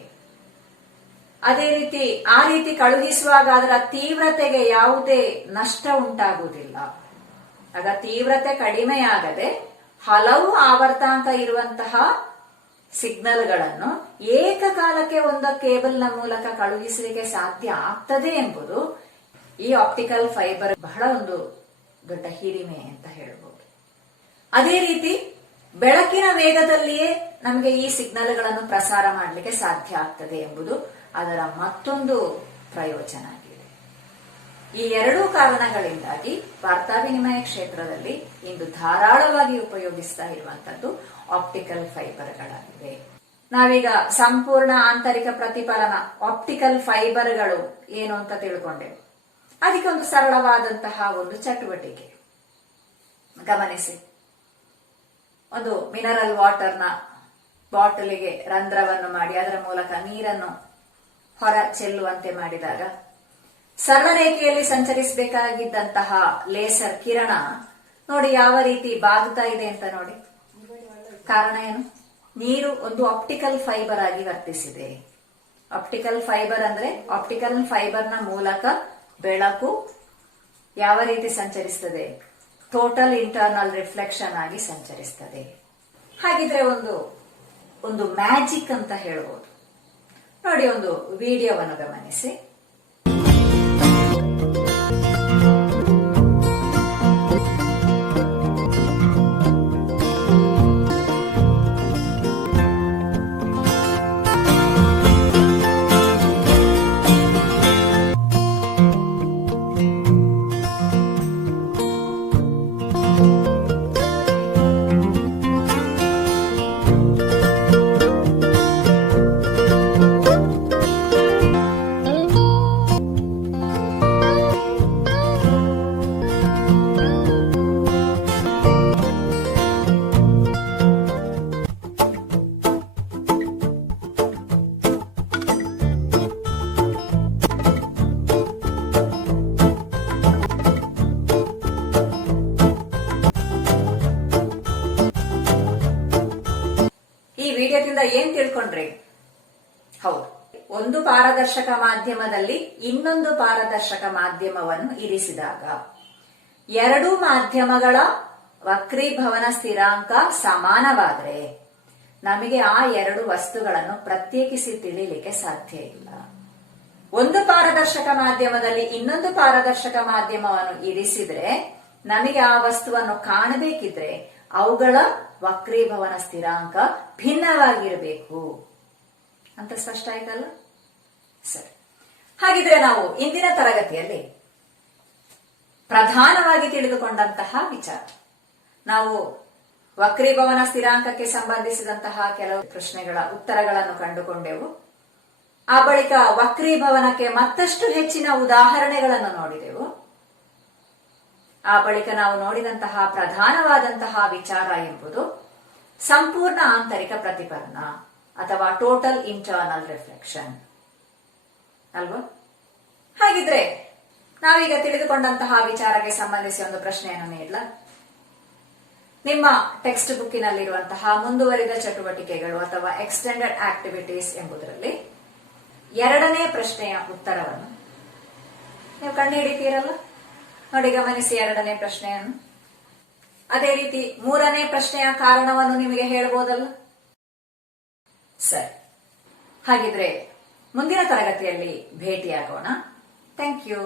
ಅದೇ ರೀತಿ ಆ ರೀತಿ ಕಳುಹಿಸುವಾಗ ಅದರ ತೀವ್ರತೆಗೆ ಯಾವುದೇ ನಷ್ಟ ಉಂಟಾಗುವುದಿಲ್ಲ. ಆಗ ತೀವ್ರತೆ ಕಡಿಮೆಯಾಗದೆ ಹಲವು ಆವರ್ತಾಂಕ ಇರುವಂತಹ ಸಿಗ್ನಲ್ಗಳನ್ನು ಏಕಕಾಲಕ್ಕೆ ಒಂದು ಕೇಬಲ್ನ ಮೂಲಕ ಕಳುಹಿಸಲಿಕ್ಕೆ ಸಾಧ್ಯ ಆಗ್ತದೆ ಎಂಬುದು ಈ ಆಪ್ಟಿಕಲ್ ಫೈಬರ್ ಬಹಳ ಒಂದು ದೊಡ್ಡ ಹಿರಿಮೆ ಅಂತ ಹೇಳ್ಬೋದು. ಅದೇ ರೀತಿ ಬೆಳಕಿನ ವೇಗದಲ್ಲಿಯೇ ನಮಗೆ ಈ ಸಿಗ್ನಲ್ಗಳನ್ನು ಪ್ರಸಾರ ಮಾಡಲಿಕ್ಕೆ ಸಾಧ್ಯ ಆಗ್ತದೆ ಎಂಬುದು ಅದರ ಮತ್ತೊಂದು ಪ್ರಯೋಜನ ಆಗಿದೆ. ಈ ಎರಡೂ ಕಾರಣಗಳಿಂದಾಗಿ ವಾರ್ತಾ ವಿನಿಮಯ ಕ್ಷೇತ್ರದಲ್ಲಿ ಇಂದು ಧಾರಾಳವಾಗಿ ಉಪಯೋಗಿಸ್ತಾ ಇರುವಂತದ್ದು ಆಪ್ಟಿಕಲ್ ಫೈಬರ್ಗಳಾಗಿವೆ. ನಾವೀಗ ಸಂಪೂರ್ಣ ಆಂತರಿಕ ಪ್ರತಿಫಲನ ಆಪ್ಟಿಕಲ್ ಫೈಬರ್ಗಳು ಏನು ಅಂತ ತಿಳ್ಕೊಂಡೆವು. ಅದಕ್ಕೊಂದು ಸರಳವಾದಂತಹ ಒಂದು ಚಟುವಟಿಕೆ ಗಮನಿಸಿ. ಒಂದು ಮಿನರಲ್ ವಾಟರ್ನ ಬಾಟಲಿಗೆ ರಂಧ್ರವನ್ನು ಮಾಡಿ ಅದರ ಮೂಲಕ ನೀರನ್ನು ಹೊರ ಚೆಲ್ಲುವಂತೆ ಮಾಡಿದಾಗ ಸರಳ ರೇಖೆಯಲ್ಲಿ ಸಂಚರಿಸಬೇಕಾಗಿದ್ದಂತಹ ಲೇಸರ್ ಕಿರಣ ನೋಡಿ ಯಾವ ರೀತಿ ಬಾಗುತ್ತಾ ಇದೆ ಅಂತ ನೋಡಿ. ಕಾರಣ ಏನು? ನೀರು ಒಂದು ಆಪ್ಟಿಕಲ್ ಫೈಬರ್ ಆಗಿ ವರ್ತಿಸಿದೆ. ಆಪ್ಟಿಕಲ್ ಫೈಬರ್ ಅಂದ್ರೆ ಆಪ್ಟಿಕಲ್ ಫೈಬರ್ನ ಮೂಲಕ ಬೆಳಕು ಯಾವ ರೀತಿ ಸಂಚರಿಸ್ತದೆ? ಟೋಟಲ್ ಇಂಟರ್ನಲ್ ರಿಫ್ಲೆಕ್ಷನ್ ಆಗಿ ಸಂಚರಿಸ್ತದೆ. ಹಾಗಿದ್ರೆ ಒಂದು ಮ್ಯಾಜಿಕ್ ಅಂತ ಹೇಳ್ಬೋದು. ನೋಡಿ, ಒಂದು ವಿಡಿಯೋವನ್ನು ಗಮನಿಸಿ. ವಿಡಿಯೋದಿಂದ ಏನ್ ತಿಳ್ಕೊಂಡ್ರಿ? ಹೌದು, ಒಂದು ಪಾರದರ್ಶಕ ಮಾಧ್ಯಮದಲ್ಲಿ ಇನ್ನೊಂದು ಪಾರದರ್ಶಕ ಮಾಧ್ಯಮವನ್ನು ಇರಿಸಿದಾಗ ಎರಡೂ ಮಾಧ್ಯಮಗಳ ವಕ್ರೀಭವನ ಸ್ಥಿರಾಂಕ ಸಮಾನವಾದರೆ ನಮಗೆ ಆ ಎರಡು ವಸ್ತುಗಳನ್ನು ಪ್ರತ್ಯೇಕಿಸಿ ತಿಳಿಲಿಕ್ಕೆ ಸಾಧ್ಯ ಇಲ್ಲ. ಒಂದು ಪಾರದರ್ಶಕ ಮಾಧ್ಯಮದಲ್ಲಿ ಇನ್ನೊಂದು ಪಾರದರ್ಶಕ ಮಾಧ್ಯಮವನ್ನು ಇರಿಸಿದ್ರೆ ನಮಗೆ ಆ ವಸ್ತುವನ್ನು ಕಾಣಬೇಕಿದ್ರೆ ಅವುಗಳ ವಕ್ರೀಭವನ ಸ್ಥಿರಾಂಕ ಭಿನ್ನವಾಗಿರಬೇಕು. ಅಂತ ಸ್ಪಷ್ಟ ಆಯ್ತಲ್ಲ? ಸರಿ. ಹಾಗಿದ್ರೆ ನಾವು ಇಂದಿನ ತರಗತಿಯಲ್ಲಿ ಪ್ರಧಾನವಾಗಿ ತಿಳಿದುಕೊಂಡಂತಹ ವಿಚಾರ, ನಾವು ವಕ್ರೀಭವನ ಸ್ಥಿರಾಂಕಕ್ಕೆ ಸಂಬಂಧಿಸಿದಂತಹ ಕೆಲವು ಪ್ರಶ್ನೆಗಳ ಉತ್ತರಗಳನ್ನು ಕಂಡುಕೊಂಡೆವು. ಆ ಬಳಿಕ ವಕ್ರೀಭವನಕ್ಕೆ ಮತ್ತಷ್ಟು ಹೆಚ್ಚಿನ ಉದಾಹರಣೆಗಳನ್ನು ನೋಡಿದೆವು. ಆ ಬಳಿಕ ನಾವು ನೋಡಿದಂತಹ ಪ್ರಧಾನವಾದಂತಹ ವಿಚಾರ ಎಂಬುದು ಸಂಪೂರ್ಣ ಆಂತರಿಕ ಪ್ರತಿಫಲನ ಅಥವಾ ಟೋಟಲ್ ಇಂಟರ್ನಲ್ ರಿಫ್ಲೆಕ್ಷನ್ ಅಲ್ವಾ? ಹಾಗಿದ್ರೆ ನಾವೀಗ ತಿಳಿದುಕೊಂಡಂತಹ ವಿಚಾರಕ್ಕೆ ಸಂಬಂಧಿಸಿ ಒಂದು ಪ್ರಶ್ನೆಯನ್ನು ನೀಡಲ. ನಿಮ್ಮ ಟೆಕ್ಸ್ಟ್ ಬುಕ್ಕಿನಲ್ಲಿರುವಂತಹ ಮುಂದುವರಿದ ಚಟುವಟಿಕೆಗಳು ಅಥವಾ ಎಕ್ಸ್ಟೆಂಡೆಡ್ ಆಕ್ಟಿವಿಟೀಸ್ ಎಂಬುದರಲ್ಲಿ 2ನೇ ಪ್ರಶ್ನೆಯ ಉತ್ತರವನ್ನು ನೀವು ಕಂಡುಹಿಡಿತೀರಲ್ಲ? ನೋಡಿ, ಗಮನಿಸಿ 2ನೇ ಪ್ರಶ್ನೆಯನ್ನು. ಅದೇ ರೀತಿ 3ನೇ ಪ್ರಶ್ನೆಯ ಕಾರಣವನ್ನು ನಿಮಗೆ ಹೇಳ್ಬೋದಲ್ಲ? ಸರಿ. ಹಾಗಿದ್ರೆ ಮುಂದಿನ ತರಗತಿಯಲ್ಲಿ ಭೇಟಿಯಾಗೋಣ. Thank you.